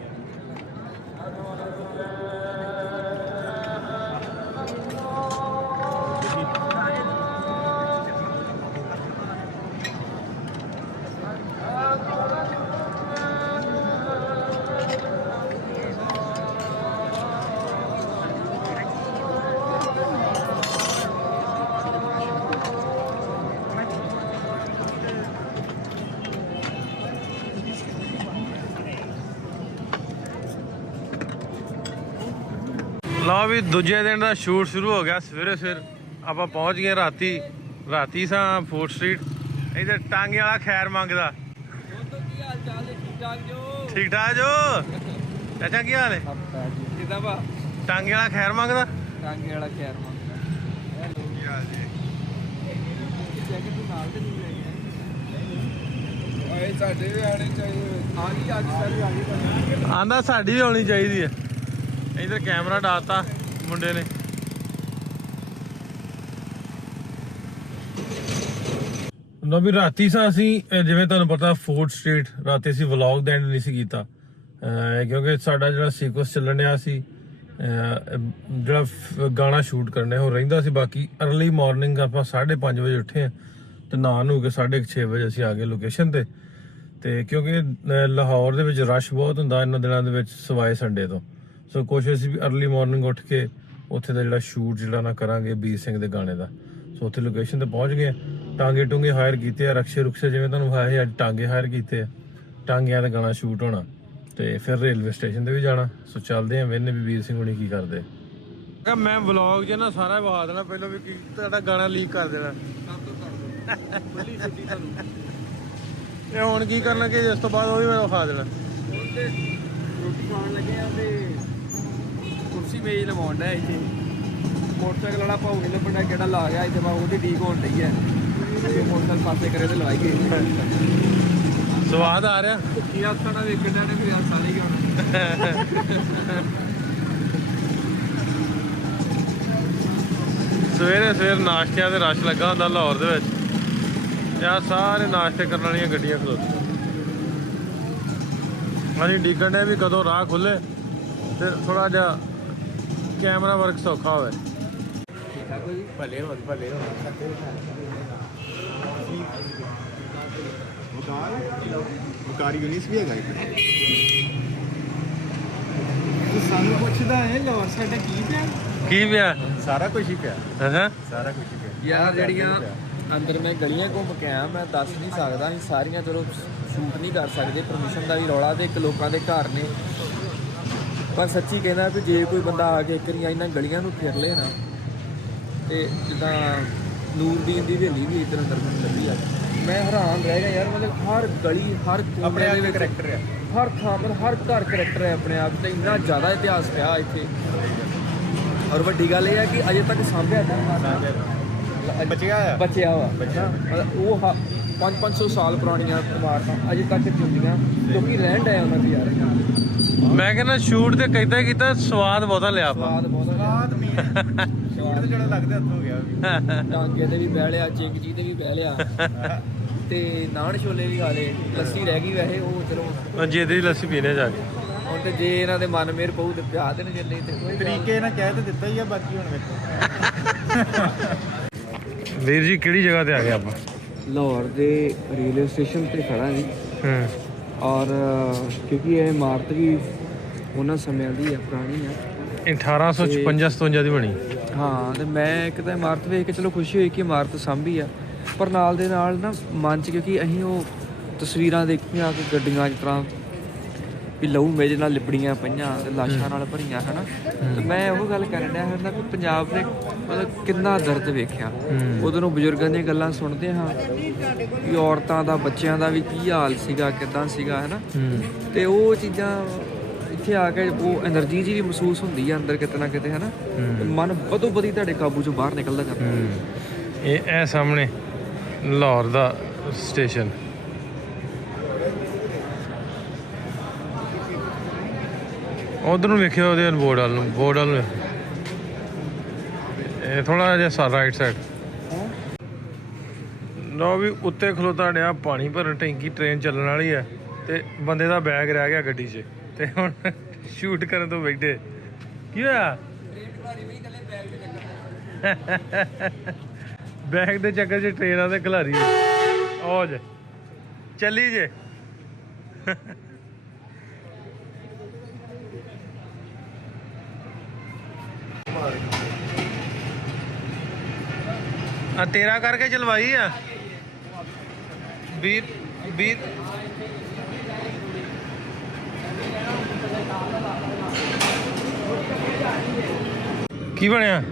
ਲਓ ਵੀ ਦੂਜੇ ਦਿਨ ਦਾ ਸ਼ੂਟ ਸ਼ੁਰੂ ਹੋ ਗਿਆ। ਸਵੇਰੇ ਆਪਾਂ ਪਹੁੰਚ ਗਏ ਰਾਤੀ ਸਾਂ ਫੂਡ ਸਟਰੀਟ। ਇਧਰ ਟਾਂਗੇ ਵਾਲਾ ਖੈਰ ਮੰਗਦਾ। ਠੀਕ ਠਾਕ ਜੋ ਚਾਚਾ ਕੀ ਹਾਲ ਹੈ? ਕਿਦਾਂ ਵਾ? ਟਾਂਗੇ ਵਾਲਾ ਖੈਰ ਮੰਗਦਾ। ਟਾਂਗੇ ਵਾਲਾ ਖੈਰ ਮੰਗਦਾ। ਕੀ ਹਾਲ ਜੀ? ਜੈਕਟ ਤੂੰ ਨਾਲ ਤੇ ਨਹੀਂ ਲੈ ਗਿਆ। ਓਏ ਸਾਡੇ ਵੀ ਆਣੇ ਚਾਹੀਦੇ। ਆ ਗਈ ਅੱਜ ਸਾਰੀ ਆ ਗਈ। ਆਂਦਾ ਸਾਡੀ ਵੀ ਆਉਣੀ ਚਾਹੀਦੀ ਹੈ। ਇਧਰ ਕੈਮਰਾ ਡਾਤਾ ਮੁੰਡੇ ਨੇ। ਨਾ ਵੀ ਰਾਤੀ ਅਸੀਂ ਜਿਵੇਂ ਤੁਹਾਨੂੰ ਪਤਾ ਫੋਰਟ ਸਟਰੀਟ ਰਾਤੀ ਅਸੀਂ ਵਲੌਗ ਦਾ ਐਂਡ ਨਹੀਂ ਸੀ ਕੀਤਾ ਕਿਉਂਕਿ ਸਾਡਾ ਜਿਹੜਾ ਸੀਕੁਐਂਸ ਚੱਲਣ ਡਿਆ ਸੀ ਜਿਹੜਾ ਗਾਣਾ ਸ਼ੂਟ ਕਰਨਾ ਉਹ ਰਹਿੰਦਾ ਸੀ। ਬਾਕੀ ਅਰਲੀ ਮਾਰਨਿੰਗ ਆਪਾਂ 5:30 ਵਜੇ ਉੱਠੇ ਤੇ ਨਹਾ ਨੂੰ ਕੇ 6:30 ਵਜੇ ਅਸੀਂ ਆ ਗਏ ਲੋਕੇਸ਼ਨ ਤੇ ਕਿਉਂਕਿ ਲਾਹੌਰ ਦੇ ਵਿੱਚ ਰਸ਼ ਬਹੁਤ ਹੁੰਦਾ ਇਹਨਾਂ ਦਿਨਾਂ ਦੇ ਵਿੱਚ ਸਵਾਏ ਸੰਡੇ ਤੋਂ। ਸੋ ਕੋਸ਼ਿਸ਼ ਸੀ ਵੀ ਅਰਲੀ ਮਾਰਨਿੰਗ ਉੱਠ ਕੇ ਉੱਥੇ ਦਾ ਜਿਹੜਾ ਸ਼ੂਟ ਜਿਹੜਾ ਨਾ ਕਰਾਂਗੇ ਵੀਰ ਸਿੰਘ ਦੇ ਗਾਣੇ ਦਾ। ਸੋ ਉੱਥੇ ਲੋਕੇਸ਼ਨ ਤੇ ਪਹੁੰਚ ਗਏ। ਟਾਂਗੇ ਟੂੰਗੇ ਹਾਇਰ ਕੀਤੇ ਆ, ਰਕਸ਼ੇ ਰੁਕਸ਼ੇ ਜਿਵੇਂ ਤੁਹਾਨੂੰ ਵਿਖਾਇਆ ਅੱਜ ਟਾਂਗੇ ਹਾਇਰ ਕੀਤੇ ਆ। ਟਾਂਗਿਆਂ ਦਾ ਗਾਣਾ ਸ਼ੂਟ ਹੋਣਾ ਤੇ ਫਿਰ ਰੇਲਵੇ ਸਟੇਸ਼ਨ ਤੇ ਵੀ ਜਾਣਾ। ਸੋ ਚੱਲਦੇ ਆ ਵੇਖਨੇ ਵੀ ਵੀਰ ਸਿੰਘ ਹੁਣੀ ਕੀ ਕਰਦੇ। ਮੈਂ ਵਲੌਗ 'ਚ ਨਾ ਸਾਰਾ ਵਿਖਾ ਦੇਣਾ ਪਹਿਲਾਂ ਵੀ ਕੀ ਤੁਹਾਡਾ ਗਾਣਾ ਲੀਕ ਕਰ ਦੇਣਾ। ਇਹ ਹੁਣ ਕੀ ਕਰਨਗੇ ਇਸ ਤੋਂ ਬਾਅਦ ਉਹ ਵੀ ਮੈਂ ਵਿਖਾ ਦੇਣਾ। ਰੋਟੀ ਖਾਣ ਲੱਗੇ ਆ ਤੇ ਕੁਰਸੀ ਮੇਜ਼ ਲਵਾਉਣ ਡਿਆ ਇੱਥੇ। ਮੋਟਰਸਾਈਕਲ ਵਾਲਾ ਭਾਉ ਨਹੀਂ ਲੱਭਣਾ ਕਿਹੜਾ ਲਾ ਗਿਆ ਇੱਥੇ। ਮੈਂ ਉਹਦੀ ਡੀਕ ਹੋਣ ਡਈ ਹੈ। ਮੋਟਰਸਾਈਕਲ ਪਾਸੇ ਕਰੇ ਤੇ ਲਵਾਈ ਗਈ। ਸਵਾਦ ਆ ਰਿਹਾ। ਕੀ ਆਖਣਾ ਵੇਖਣ ਦਾ ਨੇ ਫਿਰ ਯਾਰ ਸਾਰੇ ਹੀ ਹੁਣ ਸਵੇਰੇ ਨਾਸ਼ਤਿਆਂ ਦੇ ਰਸ਼ ਲੱਗਾ ਹੁੰਦਾ ਲਾਹੌਰ ਦੇ ਵਿੱਚ। ਯਾਰ ਸਾਰੇ ਨਾਸ਼ਤੇ ਕਰਨ ਵਾਲੀਆਂ ਗੱਡੀਆਂ ਖਲੋਤੀਆਂ। ਅਸੀਂ ਡੀਕਣ ਨੇ ਵੀ ਕਦੋਂ ਰਾਹ ਖੁੱਲੇ ਤੇ ਥੋੜਾ ਜਿਹਾ ਕੈਮਰਾ ਵਰਕ ਸੌਖਾ ਹੋਵੇ। ਭਲੇ ਹੋ ਵਕਾਰ ਯੂਨਿਸ ਵੀ ਹੈਗਾ ਤੂੰ ਸਾਨੂੰ ਪੁੱਛਦਾ ਹੈ ਲਾਹੌਰ ਸਾਡਾ ਕੀ ਪਿਆ? ਸਾਰਾ ਕੁਝ ਹੀ ਪਿਆ। ਸਾਰਾ ਕੁਝ ਹੀ ਪਿਆ ਯਾਰ। ਜਿਹੜੀਆਂ ਅੰਦਰ ਮੈਂ ਗਲੀਆਂ ਘੁੰਮ ਕੇ ਆਇਆ ਮੈਂ ਦੱਸ ਨਹੀਂ ਸਕਦਾ। ਅਸੀਂ ਸਾਰੀਆਂ ਚਲੋ ਸ਼ੂਟ ਨਹੀਂ ਕਰ ਸਕਦੇ, ਪਰਮਿਸ਼ਨ ਦਾ ਵੀ ਰੌਲਾ ਤੇ ਇੱਕ ਲੋਕਾਂ ਦੇ ਘਰ ਨੇ। ਪਰ ਸੱਚੀ ਕਹਿੰਦਾ ਵੀ ਜੇ ਕੋਈ ਬੰਦਾ ਆ ਕੇ ਇੱਕ ਵਾਰੀ ਇਹਨਾਂ ਗਲੀਆਂ ਨੂੰ ਫਿਰ ਲੇ ਨਾ ਤੇ ਜਿੱਦਾਂ ਨੂਰਦੀਨ ਦੀ ਹਵੇਲੀ ਵੀ ਇੱਧਰ ਅੰਦਰ ਮੈਨੂੰ ਲੱਗੀ ਆ। ਮੈਂ ਹੈਰਾਨ ਰਹਿ ਗਿਆ ਯਾਰ। ਮਤਲਬ ਹਰ ਗਲੀ ਹਰ ਕੋਨੇ ਦੇ ਵਿੱਚ ਕਰੈਕਟਰ ਹੈ। ਹਰ ਥਾਂ ਪਰ ਹਰ ਘਰ ਕਰੈਕਟਰ ਹੈ ਆਪਣੇ ਆਪ ਤੇ। ਇੰਨਾ ਜ਼ਿਆਦਾ ਇਤਿਹਾਸ ਪਿਆ ਇੱਥੇ। ਔਰ ਵੱਡੀ ਗੱਲ ਇਹ ਹੈ ਕਿ ਅਜੇ ਤੱਕ ਸਾਂਭਿਆ ਬਚਿਆ ਵਾ। ਮਤਲਬ ਉਹ 500 ਸਾਲ ਪੁਰਾਣੀਆਂ ਇਮਾਰਤਾਂ ਅਜੇ ਤੱਕ ਜਿਉਂਦੀਆਂ। ਲੋਕੀ ਰਹਿਣ ਡਏ ਉਹਨਾਂ ਦੀ ਯਾਰ। ਮੈਂ ਕਹਿੰਦਾ ਸ਼ੂਟ ਤੇ ਕੀਤਾ ਸਵਾਦ ਬਹੁਤਾ ਲਿਆ ਆਪਾਂ। ਸਵਾਦ ਮੀਨ ਸ਼ੂਟ ਤੇ ਜਿਹੜਾ ਲੱਗਦਾ ਹੱਥ ਹੋ ਗਿਆ ਟਾਂਗੇ ਤੇ ਵੀ ਬਹਿ ਲਿਆ, ਚਿੰਗਜੀ ਤੇ ਵੀ ਬਹਿ ਲਿਆ ਤੇ ਨਾਨ ਛੋਲੇ ਵੀ ਖਾ ਲਏ। ਲੱਸੀ ਰਹਿ ਗਈ ਵੈਸੇ ਉਹ ਚਲੋ ਜੇ ਦੀ ਲੱਸੀ ਪੀਣੇ ਜਾ ਕੇ। ਹੁਣ ਤੇ ਜੇ ਇਹਨਾਂ ਦੇ ਮਨ ਮੇਰ ਪਊ ਤੇ ਪਿਆ ਦੇਣ ਜੱਲੇ ਤੇ ਕੋਈ ਤਰੀਕੇ ਨਾਲ ਕਹਿ ਤੇ ਦਿੱਤਾ ਹੀ ਆ। ਬਾਕੀ ਹੁਣ ਵੇਖੋ। ਵੀਰ ਜੀ ਕਿਹੜੀ ਜਗ੍ਹਾ ਤੇ ਆ ਗਏ ਆਪਾਂ? ਲਾਹੌਰ ਦੇ ਰੇਲਵੇ ਸਟੇਸ਼ਨ ਤੇ ਖੜਾ ਜੀ। ਔਰ ਕਿਉਂਕਿ ਇਹ ਇਮਾਰਤ ਵੀ ਉਹਨਾਂ ਸਮਿਆਂ ਦੀ ਆ, ਪੁਰਾਣੀ ਆ। 1856 ਦੀ ਬਣੀ। ਹਾਂ ਤੇ ਮੈਂ ਇੱਕ ਤਾਂ ਇਮਾਰਤ ਵੇਖ ਕੇ ਚਲੋ ਖੁਸ਼ੀ ਹੋਈ ਕਿ ਇਮਾਰਤ ਸਾਂਭੀ ਆ। ਪਰ ਨਾਲ ਦੇ ਨਾਲ ਨਾ ਮਨ 'ਚ ਕਿਉਂਕਿ ਅਸੀਂ ਉਹ ਤਸਵੀਰਾਂ ਦੇਖੀਆਂ ਕਿ ਗੱਡੀਆਂ ਜਿਸ ਤਰ੍ਹਾਂ ਵੀ ਲਹੂ ਮੇਜ ਨਾਲ ਲਿਬੜੀਆਂ ਪਈਆਂ ਤੇ ਲਾਸ਼ਾਂ ਨਾਲ ਭਰੀਆਂ ਹਨਾ। ਤੇ ਮੈਂ ਉਹ ਗੱਲ ਕਰਨ ਡਿਆ ਹੁੰਦਾ ਕਿ ਪੰਜਾਬ ਨੇ ਮਤਲਬ ਕਿੰਨਾ ਦਰਦ ਵੇਖਿਆ। ਉਦੋਂ ਨੂੰ ਬਜ਼ੁਰਗਾਂ ਦੀਆਂ ਗੱਲਾਂ ਸੁਣਦੇ ਹਾਂ ਵੀ ਔਰਤਾਂ ਦਾ ਬੱਚਿਆਂ ਦਾ ਵੀ ਕੀ ਹਾਲ ਸੀਗਾ, ਕਿੱਦਾਂ ਸੀਗਾ ਹਨਾ। ਤੇ ਉਹ ਚੀਜ਼ਾਂ ਇੱਥੇ ਆ ਕੇ ਉਹ એનર્ਜੀ ਜੀ ਵੀ ਮਹਿਸੂਸ ਹੁੰਦੀ ਆ ਅੰਦਰ ਕਿਤੇ ਨਾ ਕਿਤੇ ਹਨਾ। ਮਨ ਬਦੋ ਬਦੀ ਤੁਹਾਡੇ ਕਾਬੂ ਚੋਂ ਬਾਹਰ ਨਿਕਲਦਾ ਜਾਂਦਾ। ਇਹ ਸਾਹਮਣੇ ਲਾਹੌਰ ਦਾ ਸਟੇਸ਼ਨ। ਉਧਰ ਨੂੰ ਵੇਖਿਓ ਉਹਦੇ ਬੋਰਡ ਵੱਲ ਨੂੰ। ਇਹ ਥੋੜਾ ਜਿਹਾ ਰਾਈਟ ਸਾਈਡ। ਲੋ ਵੀ ਉੱਤੇ ਖਲੋਤਾ ਡਿਆ ਪਾਣੀ ਭਰਨ ਟੈਂਕੀ। ਟ੍ਰੇਨ ਚੱਲਣ ਵਾਲੀ ਹੈ ਤੇ ਬੰਦੇ ਦਾ ਬੈਗ ਰਹਿ ਗਿਆ ਗੱਡੀ 'ਚ ਤੇ ਹੁਣ ਸ਼ੂਟ ਕਰਨ ਤੋਂ ਬੈਠੇ। ਕੀ ਹੋਇਆ? ਬੈਗ ਦੇ ਚੱਕਰ 'ਚ ਟ੍ਰੇਨਾਂ ਤੇ ਖਿਲਾਰੀ ਉਹ ਜੇ ਚੱਲੀ ਜੇ। ਆ ਤੇਰਾ ਕਰਕੇ ਚਲਵਾਈ ਆ ਵੀਰ। ਕੀ ਬਣਿਆ?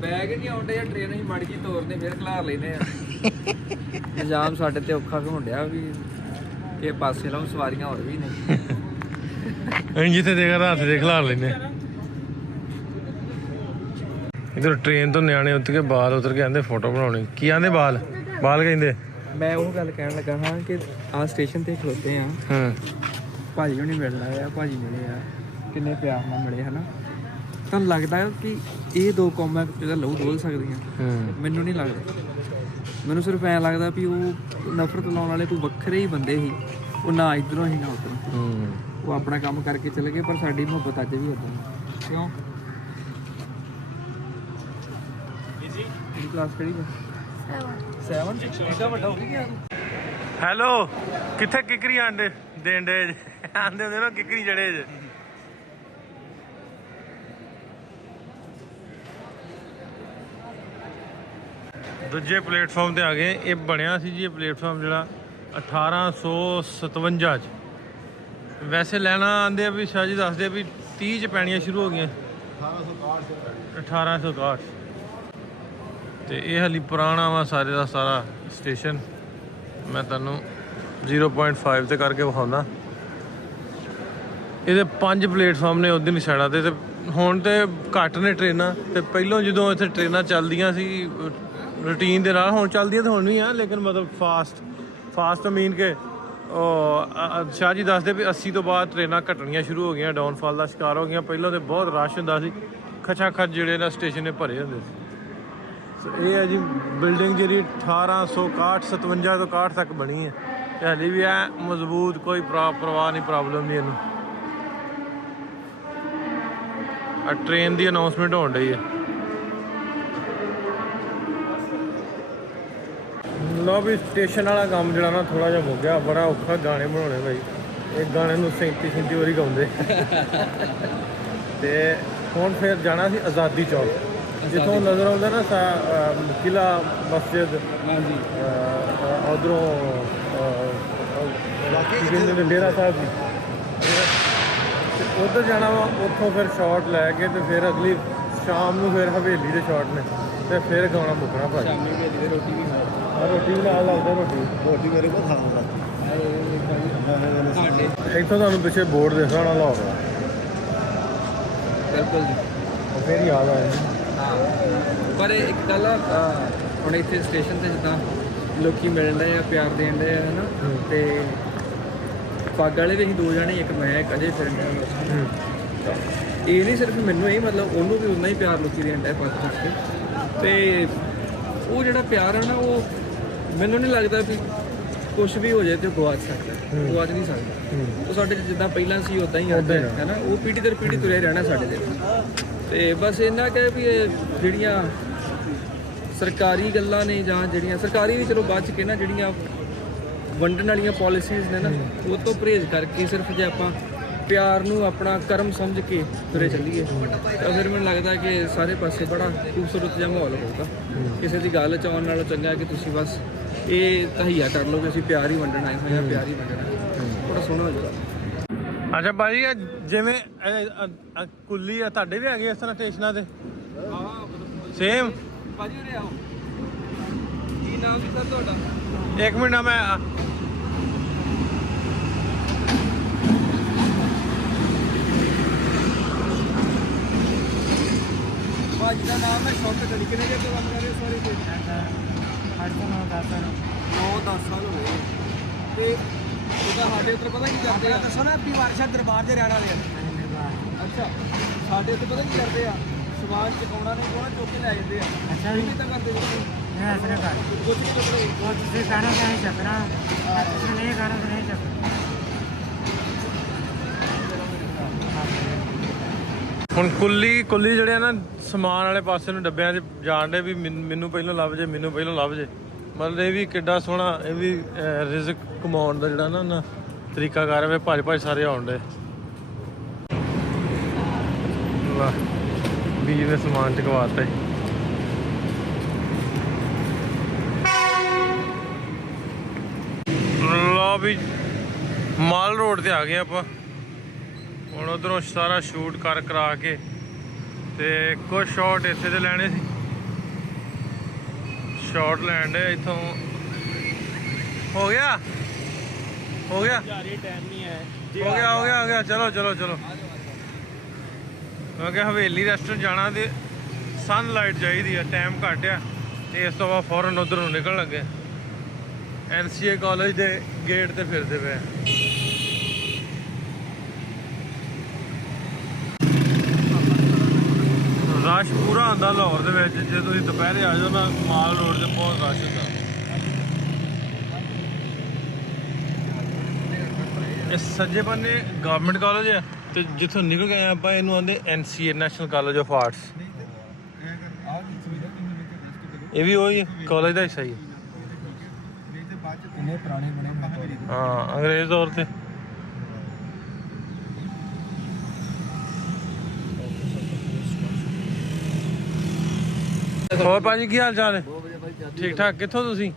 ਬੈਗ ਨਹੀਂ ਆਉਂਦੇ ਜਾਂ ਟ੍ਰੇਨ ਅਸੀਂ ਮਾੜੀ ਜੀ ਤੋਰਦੇ ਫਿਰ ਖਿਲਾਰ ਲੈਨੇ ਆ। ਨਿਜ਼ਾਮ ਸਾਡੇ ਤੇ ਔਖਾ ਹੋਣ ਡਿਆ ਵੀ ਇਹ ਪਾਸੇ ਲਾਉਂ ਸਵਾਰੀਆਂ ਹੋਰ ਵੀ ਨੇ। ਅਸੀਂ ਜਿੱਥੇ ਦੇਖਾ ਰਾਤ ਦੇ ਖਿਲਾਰ ਲੈਨੇ। ਇਧਰ ਟ੍ਰੇਨ ਤੋਂ ਨਿਆਣੇ ਉੱਤਰ ਕੇ ਬਾਲ ਉਤਰ ਕੇ ਆਂਦੇ ਫੋਟੋ ਬਣਾਉਣੀ। ਕੀ ਆਂਦੇ ਬਾਲ ਕਹਿੰਦੇ? ਮੈਂ ਉਹ ਗੱਲ ਕਹਿਣ ਲੱਗਾ ਹਾਂ ਕਿ ਆਹ ਸਟੇਸ਼ਨ ਤੇ ਖਲੋਤੇ ਆ। ਭਾਜੀ ਹੁਣੀ ਮਿਲਣ ਆਏ ਆ। ਭਾਜੀ ਮਿਲੇ ਆ, ਕਿੰਨੇ ਪਿਆਰ ਨਾਲ ਮਿਲੇ ਹਨਾ। ਤੁਹਾਨੂੰ ਲੱਗਦਾ ਕਿ ਇਹ ਦੋ ਕੌਮਾਂ ਜਿਹਦਾ ਲਹੂ ਡੋਲ ਸਕਦੀਆਂ? ਮੈਨੂੰ ਨਹੀਂ ਲੱਗਦਾ। ਮੈਨੂੰ ਸਿਰਫ ਐਂ ਲੱਗਦਾ ਵੀ ਉਹ ਨਫ਼ਰਤ ਲਾਉਣ ਵਾਲੇ ਕੋਈ ਵੱਖਰੇ ਹੀ ਬੰਦੇ ਸੀ, ਉਹ ਨਾ ਇੱਧਰੋਂ ਹੀ ਨਾ ਉੱਧਰੋਂ। ਉਹ ਆਪਣਾ ਕੰਮ ਕਰਕੇ ਚਲੇ ਗਏ, ਪਰ ਸਾਡੀ ਮੁਹੱਬਤ ਅੱਜ ਵੀ ਉੱਦਾਂ। ਕਿਉਂ ਕਲਾਸ ਕਿਹੜੀ ਹੈ? 7 ਇਹਦਾ ਵੱਡਾ ਹੋ ਗਿਆ। ਹੈਲੋ, ਕਿੱਥੇ ਕਿਕਰੀ ਆਂਡੇ ਦੇਣ ਦੇ ਆਂਦੇ ਹੁੰਦੇ ਨਾ ਕਿਕਰੀ ਜੜੇ ਜੇ। ਦੂਜੇ ਪਲੇਟਫਾਰਮ ਤੇ ਆ ਗਏ। ਇਹ ਬਣਿਆ ਸੀ ਜੀ ਇਹ ਪਲੇਟਫਾਰਮ ਜਿਹੜਾ 1857 ਚ। ਵੈਸੇ ਲੈਣਾ ਆਂਦੇ ਆ ਵੀ ਸ਼ਾਹ ਜੀ ਦੱਸਦੇ ਆ ਵੀ 30 ਚ ਪੈਣੀਆਂ ਸ਼ੁਰੂ ਹੋ ਗਈਆਂ। 1861 ਤੇ ਇਹ ਹਾਲੀ ਪੁਰਾਣਾ ਵਾ ਸਾਰੇ ਦਾ ਸਾਰਾ ਸਟੇਸ਼ਨ। ਮੈਂ ਤੁਹਾਨੂੰ 0.5 ਤੇ ਕਰਕੇ ਵਿਖਾਉਂਦਾ। ਇਹਦੇ 5 ਪਲੇਟਫਾਰਮ ਨੇ ਉਧਰ ਦੀ ਸਾਈਡਾਂ ਤੇ ਹੁਣ ਤੇ ਘੱਟ ਨੇ ਟ੍ਰੇਨਾਂ। ਤੇ ਪਹਿਲਾਂ ਜਦੋਂ ਇੱਥੇ ਟ੍ਰੇਨਾਂ ਚੱਲਦੀਆਂ ਸੀ ਰੂਟੀਨ ਦੇ ਨਾਲ, ਹੁਣ ਚੱਲਦੀਆਂ ਤਾਂ ਹੁਣ ਵੀ ਆ, ਲੇਕਿਨ ਮਤਲਬ ਫਾਸਟ ਮੀਨ ਕਿ ਉਹ ਸ਼ਾਹ ਜੀ ਦੱਸਦੇ ਵੀ 80 ਤੋਂ ਬਾਅਦ ਟ੍ਰੇਨਾਂ ਘਟਣੀਆਂ ਸ਼ੁਰੂ ਹੋ ਗਈਆਂ, ਡਾਊਨਫਾਲ ਦਾ ਸ਼ਿਕਾਰ ਹੋ ਗਈਆਂ। ਪਹਿਲਾਂ ਤਾਂ ਬਹੁਤ ਰਸ਼ ਹੁੰਦਾ ਸੀ, ਖਚਾ ਖਚ ਜਿਹੜੇ ਨਾ ਸਟੇਸ਼ਨ ਨੇ ਭਰੇ ਹੁੰਦੇ ਸੀ। ਸੋ ਇਹ ਹੈ ਜੀ ਬਿਲਡਿੰਗ ਜਿਹੜੀ 1857 ਤੋਂ 61 ਤੱਕ ਬਣੀ ਹੈ। ਤੇ ਹਾਲੇ ਵੀ ਐ ਮਜ਼ਬੂਤ, ਕੋਈ ਪ੍ਰਵਾਹ ਨਹੀਂ, ਪ੍ਰੋਬਲਮ ਨਹੀਂ ਇਹਨੂੰ। ਆ ਟ੍ਰੇਨ ਦੀ ਅਨਾਉਂਸਮੈਂਟ ਹੋਣ ਡਈ ਹੈ। ਲੋ ਵੀ ਸਟੇਸ਼ਨ ਵਾਲਾ ਕੰਮ ਜਿਹੜਾ ਨਾ ਥੋੜਾ ਜਿਹਾ ਮੁੱਕ ਗਿਆ। ਬੜਾ ਔਖਾ ਗਾਣੇ ਬਣਾਉਣੇ ਭਾਈ। ਇੱਕ ਗਾਣੇ ਨੂੰ 37 ਵਾਰੀ ਗਾਉਂਦੇ। ਤੇ ਹੁਣ ਫਿਰ ਜਾਣਾ ਸੀ ਆਜ਼ਾਦੀ ਚੌਕ, ਜਿੱਥੋਂ ਨਜ਼ਰ ਆਉਂਦਾ ਨਾ ਕਿਲਾ ਮਸਜਿਦ। ਹਾਂਜੀ, ਉਧਰੋਂ ਡੇਰਾ ਸਾਹਿਬ ਜੀ, ਉੱਧਰ ਜਾਣਾ ਵਾ। ਉੱਥੋਂ ਫਿਰ ਸ਼ਾਟ ਲੈ ਕੇ ਤੇ ਫਿਰ ਅਗਲੀ ਸ਼ਾਮ ਨੂੰ ਫਿਰ ਹਵੇਲੀ ਦੇ ਸ਼ਾਟ ਨੇ, ਤੇ ਫਿਰ ਗਾਉਣਾ ਮੁੱਕਣਾ ਭਾਈ। ਸ਼ਾਮੀ ਹਵੇਲੀ ਦੇ ਰੋਟੀ ਵੀ ਖਾਓ। ਰੋਟੀ ਵੀ ਨਾਲ ਲੱਗਦਾ। ਰੋਟੀ ਮੇਰੇ ਕੋਲ ਖਾਣਾ। ਇੱਥੋਂ ਤੁਹਾਨੂੰ ਪਿੱਛੇ ਬੋਰਡ ਦਿਖ ਰਿਹਾ ਲਾਹੌਰ ਦਾ। ਬਿਲਕੁਲ ਜੀ। ਫਿਰ ਯਾਦ ਆਇਆ। ਹਾਂ, ਪਰ ਇੱਕ ਗੱਲ ਆ, ਹੁਣ ਇੱਥੇ ਸਟੇਸ਼ਨ ਤੇ ਜਿੱਦਾਂ ਲੋਕੀ ਮਿਲਣ ਡਏ ਆ, ਪਿਆਰ ਦੇਣ ਡਏ ਆ, ਹੈ ਨਾ। ਤੇ ਪੱਗ ਵਾਲੇ ਵੀ ਅਸੀਂ 2 ਜਣੇ, ਇੱਕ ਮੈਂ, ਇੱਕ ਅਜੇ ਫਿਰਨ ਡਿਆ। ਇਹ ਨਹੀਂ ਸਿਰਫ ਮੈਨੂੰ, ਇਹ ਮਤਲਬ ਉਹਨੂੰ ਵੀ ਉਨਾ ਹੀ ਪਿਆਰ ਲੋਕੀ ਦੇਣ ਡਏ ਪੱਗ ਕਰਕੇ। ਤੇ ਉਹ ਜਿਹੜਾ ਪਿਆਰ ਹੈ ਨਾ, ਉਹ ਮੈਨੂੰ ਨਹੀਂ ਲੱਗਦਾ ਵੀ ਕੁਛ ਵੀ ਹੋ ਜਾਏ ਤੇ ਗਵਾਚ ਸਕਦਾ, ਗਵਾਚ ਨਹੀਂ ਸਕਦਾ। ਉਹ ਸਾਡੇ ਜਿੱਦਾਂ ਪਹਿਲਾਂ ਸੀ ਉੱਦਾਂ ਹੀ ਆਉਂਦਾ ਹੈ ਨਾ। ਉਹ ਪੀੜ੍ਹੀ ਦਰ ਪੀੜ੍ਹੀ ਤੁਰੇ ਰਹਿਣਾ ਸਾਡੇ ਦੇ। ਤੇ ਬਸ ਇੰਨਾ ਕਿ ਵੀ ਇਹ ਜਿਹੜੀਆਂ ਸਰਕਾਰੀ ਗੱਲਾਂ ਨੇ, ਜਾਂ ਜਿਹੜੀਆਂ ਸਰਕਾਰੀ ਵੀ ਚਲੋ ਬਾਅਦ 'ਚ ਕੇ ਨਾ, ਜਿਹੜੀਆਂ ਵੰਡਣ ਵਾਲੀਆਂ ਪਾਲਿਸੀਜ਼ ਨੇ ਨਾ, ਉਹ ਤੋਂ ਪਰਹੇਜ਼ ਕਰਕੇ ਸਿਰਫ ਜੇ ਆਪਾਂ ਪਿਆਰ ਨੂੰ ਆਪਣਾ ਕਰਮ ਸਮਝ ਕੇ ਤੁਰੇ ਚੱਲੀਏ ਤਾਂ ਫਿਰ ਮੈਨੂੰ ਲੱਗਦਾ ਕਿ ਸਾਰੇ ਪਾਸੇ ਬੜਾ ਖੂਬਸੂਰਤ ਜਿਹਾ ਮਾਹੌਲ ਹੋਊਗਾ। ਕਿਸੇ ਦੀ ਗੱਲ 'ਚ ਆਉਣ ਨਾਲੋਂ ਚੰਗਾ ਕਿ ਤੁਸੀਂ ਬਸ ਇਹ ਤਹਈਆ ਕਰ ਲਓ ਕਿ ਅਸੀਂ ਪਿਆਰ ਹੀ ਵੰਡਣ ਆਏ ਹੋਏ ਹਾਂ, ਪਿਆਰ ਹੀ ਵੰਡਣਾ, ਬੜਾ ਸੋਹਣਾ ਹੋ ਜਾਊਗਾ। ਅੱਛਾ ਭਾਜੀ, ਜਿਵੇਂ ਕੁੱਲੀ ਆ ਤੁਹਾਡੇ ਵੀ ਹੈਗੇ ਇਸ ਤਰ੍ਹਾਂ ਸਟੇਸ਼ਨਾਂ ਤੇ? ਹਾਂ ਸੇਮ ਭਾਜੀ, ਉਰੇ ਆਓ। ਕੀ ਨਾਮ ਸੀ ਸਰ ਤੁਹਾਡਾ? 1 ਮਿੰਟ ਮੈਂ ਭਾਜੀ ਦਾ ਨਾਮ ਹੈ ਸ਼ੌਕਤ ਅਲੀ। ਕਿੰਨੇ ਚਿਰ ਤੋਂ ਕੰਮ ਕਰ ਰਹੇ ਹੋ? ਸੌਰੀ ਤੇ 9-10 ਸਾਲ ਹੋ ਗਏ। ਤੇ ਉਹਦਾ ਸਾਡੇ ਉੱਤੇ ਪਤਾ ਕੀ ਕਰਦੇ ਆ? ਦੱਸੋ ਨਾ, ਆਪਣੀ ਵਾਰਸ਼ਾ ਦਰਬਾਰ ਦੇ ਰਹਿਣ ਵਾਲੇ ਆ। ਅੱਛਾ, ਸਾਡੇ ਉੱਤੇ ਪਤਾ ਕੀ ਕਰਦੇ ਆ? ਸਮਾਨ ਚਕਾਉਣਾ ਨੇ ਕੋਣਾ ਚੁੱਕ ਕੇ ਲੈ ਜਾਂਦੇ ਆ। ਅੱਛਾ ਜੀ, ਕਿੱਦਾਂ ਕਰਦੇ ਤੁਸੀਂ? ਮੈਂ ਅਸਰ ਕਰ ਕੁਝ ਨਹੀਂ ਕਰਦੇ। ਉਹ ਤੁਸੀਂ ਕਹਿਣਾ ਕਿ ਨਹੀਂ ਚੱਕਣਾ, ਤੁਸੀਂ ਨਹੀਂ ਕਹਿਣਾ ਕਿ ਨਹੀਂ ਚੱਕਣਾ। ਹੁਣ ਕੁੱਲੀ ਜਿਹੜੇ ਆ ਨਾ, ਸਮਾਨ ਵਾਲੇ ਪਾਸੇ ਨੂੰ ਡੱਬਿਆਂ 'ਚ ਜਾਣ ਡੇ ਵੀ ਮੈਨੂੰ ਪਹਿਲਾਂ ਲੱਭ ਜੇ, ਮੈਨੂੰ ਪਹਿਲਾਂ ਲੱਭ ਜੇ। ਮਤਲਬ ਇਹ ਵੀ ਕਿੱਡਾ ਸੋਹਣਾ, ਇਹ ਵੀ ਰਿਜ਼ਕ ਕਮਾਉਣ ਦਾ ਜਿਹੜਾ ਨਾ ਤਰੀਕਾ ਕਰ ਰਿਹਾ। ਭੱਜ ਸਾਰੇ ਆਉਣ ਡੇ। ਵਾਹ, ਬੀਜ ਨੇ ਸਮਾਨ ਚਕਵਾਤਾ ਜੀ। ਲਓ ਵੀ ਮਾਲ ਰੋਡ ਤੇ ਆ ਗਏ ਆਪਾਂ ਹੁਣ। ਉਧਰੋਂ ਸਾਰਾ ਸ਼ੂਟ ਕਰਾ ਕੇ ਤੇ ਕੁਝ ਸ਼ਾਟ ਇੱਥੇ ਦੇ ਲੈਣੇ ਸੀ। ਸ਼ਾਟ ਲੈਣ ਦੇ ਇੱਥੋਂ। ਹੋ ਗਿਆ ਟਾਈਮ ਨਹੀਂ ਹੈ। ਹੋ ਗਿਆ ਚਲੋ ਮੈਂ ਕਿਹਾ ਹਵੇਲੀ ਰੈਸਟੋਰੈਂਟ ਜਾਣਾ ਤੇ ਸਨਲਾਈਟ ਚਾਹੀਦੀ ਆ, ਟਾਈਮ ਘੱਟ ਆ। ਤੇ ਇਸ ਤੋਂ ਬਾਅਦ ਫੌਰਨ ਉਧਰ ਨੂੰ ਨਿਕਲਣ ਲੱਗੇ। NCA ਕਾਲਜ ਦੇ ਗੇਟ ਤੇ ਫਿਰਦੇ ਪਏ। ਰਸ਼ ਪੂਰਾ ਹੁੰਦਾ ਲਾਹੌਰ ਦੇ ਵਿੱਚ। ਜੇ ਤੁਸੀਂ ਦੁਪਹਿਰੇ ਆ ਜਾਓ ਨਾ, ਮਾਲ ਰੋਡ ਤੇ ਬਹੁਤ ਰਸ਼ ਹੁੰਦਾ। ਇਹ ਸੱਜੇ ਬੰਨੇ ਗਵਰਨਮੈਂਟ ਕਾਲਜ ਹੈ ਤੇ ਜਿੱਥੋਂ ਨਿਕਲ ਗਏ ਆਪਾਂ ਇਹਨੂੰ ਆਂਦੇ NCA national college of arts. ਇਹ ਵੀ ਉਹੀ ਕਾਲਜ ਦਾ ਹਿੱਸਾ ਹੀ ਹੈ। ਹਾਂ ਅੰਗਰੇਜ਼ ਦੌਰ ਤੇ। ਹੋਰ ਭਾਜੀ ਕੀ ਹਾਲ ਚਾਲ ਹੈ? ਠੀਕ ਠਾਕ। ਕਿੱਥੋਂ ਤੁਸੀਂ?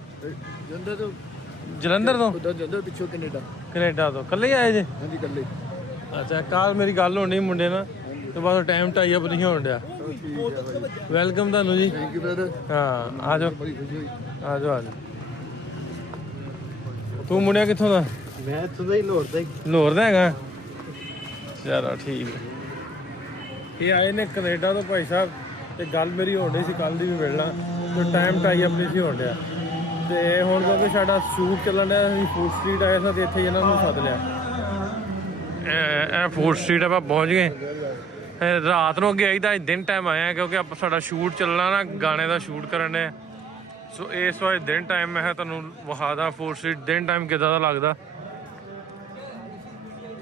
ਜਲੰਧਰ ਤੋਂ? ਪਿੱਛੋਂ ਕੈਨੇਡਾ ਤੋਂ। ਇਕੱਲੇ ਹੀ ਆਏ ਜੇ? ਹਾਂਜੀ ਕੱਲੇ। ਅੱਛਾ ਕੱਲ ਮੇਰੀ ਗੱਲ ਹੋਣੀ ਮੁੰਡੇ ਨਾਲ ਤੇ ਬਾਅਦ ਟਾਈਮ ਟਾਈ ਅਪ ਨਹੀਂ ਹੋਣ ਡਿਆ। ਵੈਲਕਮ ਤੁਹਾਨੂੰ ਜੀ। Thank you brother. ਹਾਂ ਆ ਜਾਓ ਬੜੀ ਖੁਸ਼ੀ ਹੋਈ। ਆ ਜਾਓ ਆ ਜਾਓ। ਤੂੰ ਮੁੰਡਿਆ ਕਿੱਥੋਂ ਦਾ? ਮੈਂ ਇੱਥੋਂ ਦਾ ਹੀ ਲਾਹੌਰ ਦਾ ਹੀ। ਲਾਹੌਰ ਦਾ ਹੈਗਾ? ਚਲੋ ਠੀਕ ਹੈ। ਇਹ ਆਏ ਨੇ ਕੈਨੇਡਾ ਤੋਂ ਭਾਈ ਸਾਹਿਬ ਤੇ ਗੱਲ ਮੇਰੀ ਹੋਣ ਡਈ ਸੀ ਕੱਲ ਦੀ ਵੀ ਮਿਲਣਾ ਤੇ ਟਾਈਮ ਟਾਈ ਅਪ ਨਹੀਂ ਸੀ ਹੋਣ ਡਿਆ ਤੇ ਹੁਣ ਕਿਉਂਕਿ ਸਾਡਾ ਸ਼ੂਟ ਚੱਲਣ ਡਿਆ ਅਸੀਂ ਫੂਡ ਸਟਰੀਟ ਆਏ ਸਾਂ ਤੇ ਇੱਥੇ ਇਹਨਾਂ ਨੂੰ ਸੱਦ ਲਿਆ। ਇਹ ਫੂਡ ਸਟਰੀਟ ਆਪਾਂ ਪਹੁੰਚ ਗਏ। ਰਾਤ ਨੂੰ ਅੱਗੇ ਆਈਦਾ ਦਿਨ ਟਾਈਮ ਆਇਆ ਕਿਉਂਕਿ ਆਪਾਂ ਸਾਡਾ ਸ਼ੂਟ ਚੱਲਣਾ ਨਾ ਗਾਣੇ ਦਾ ਸ਼ੂਟ ਕਰਨ ਦੇ। ਸੋ ਇਸ ਵਾਰ ਦਿਨ ਟਾਈਮ ਮੈਂ ਕਿਹਾ ਤੁਹਾਨੂੰ ਵਿਖਾਦਾ ਫੂਡ ਸਟਰੀਟ ਦਿਨ ਟਾਈਮ ਕਿੱਦਾਂ ਦਾ ਲੱਗਦਾ।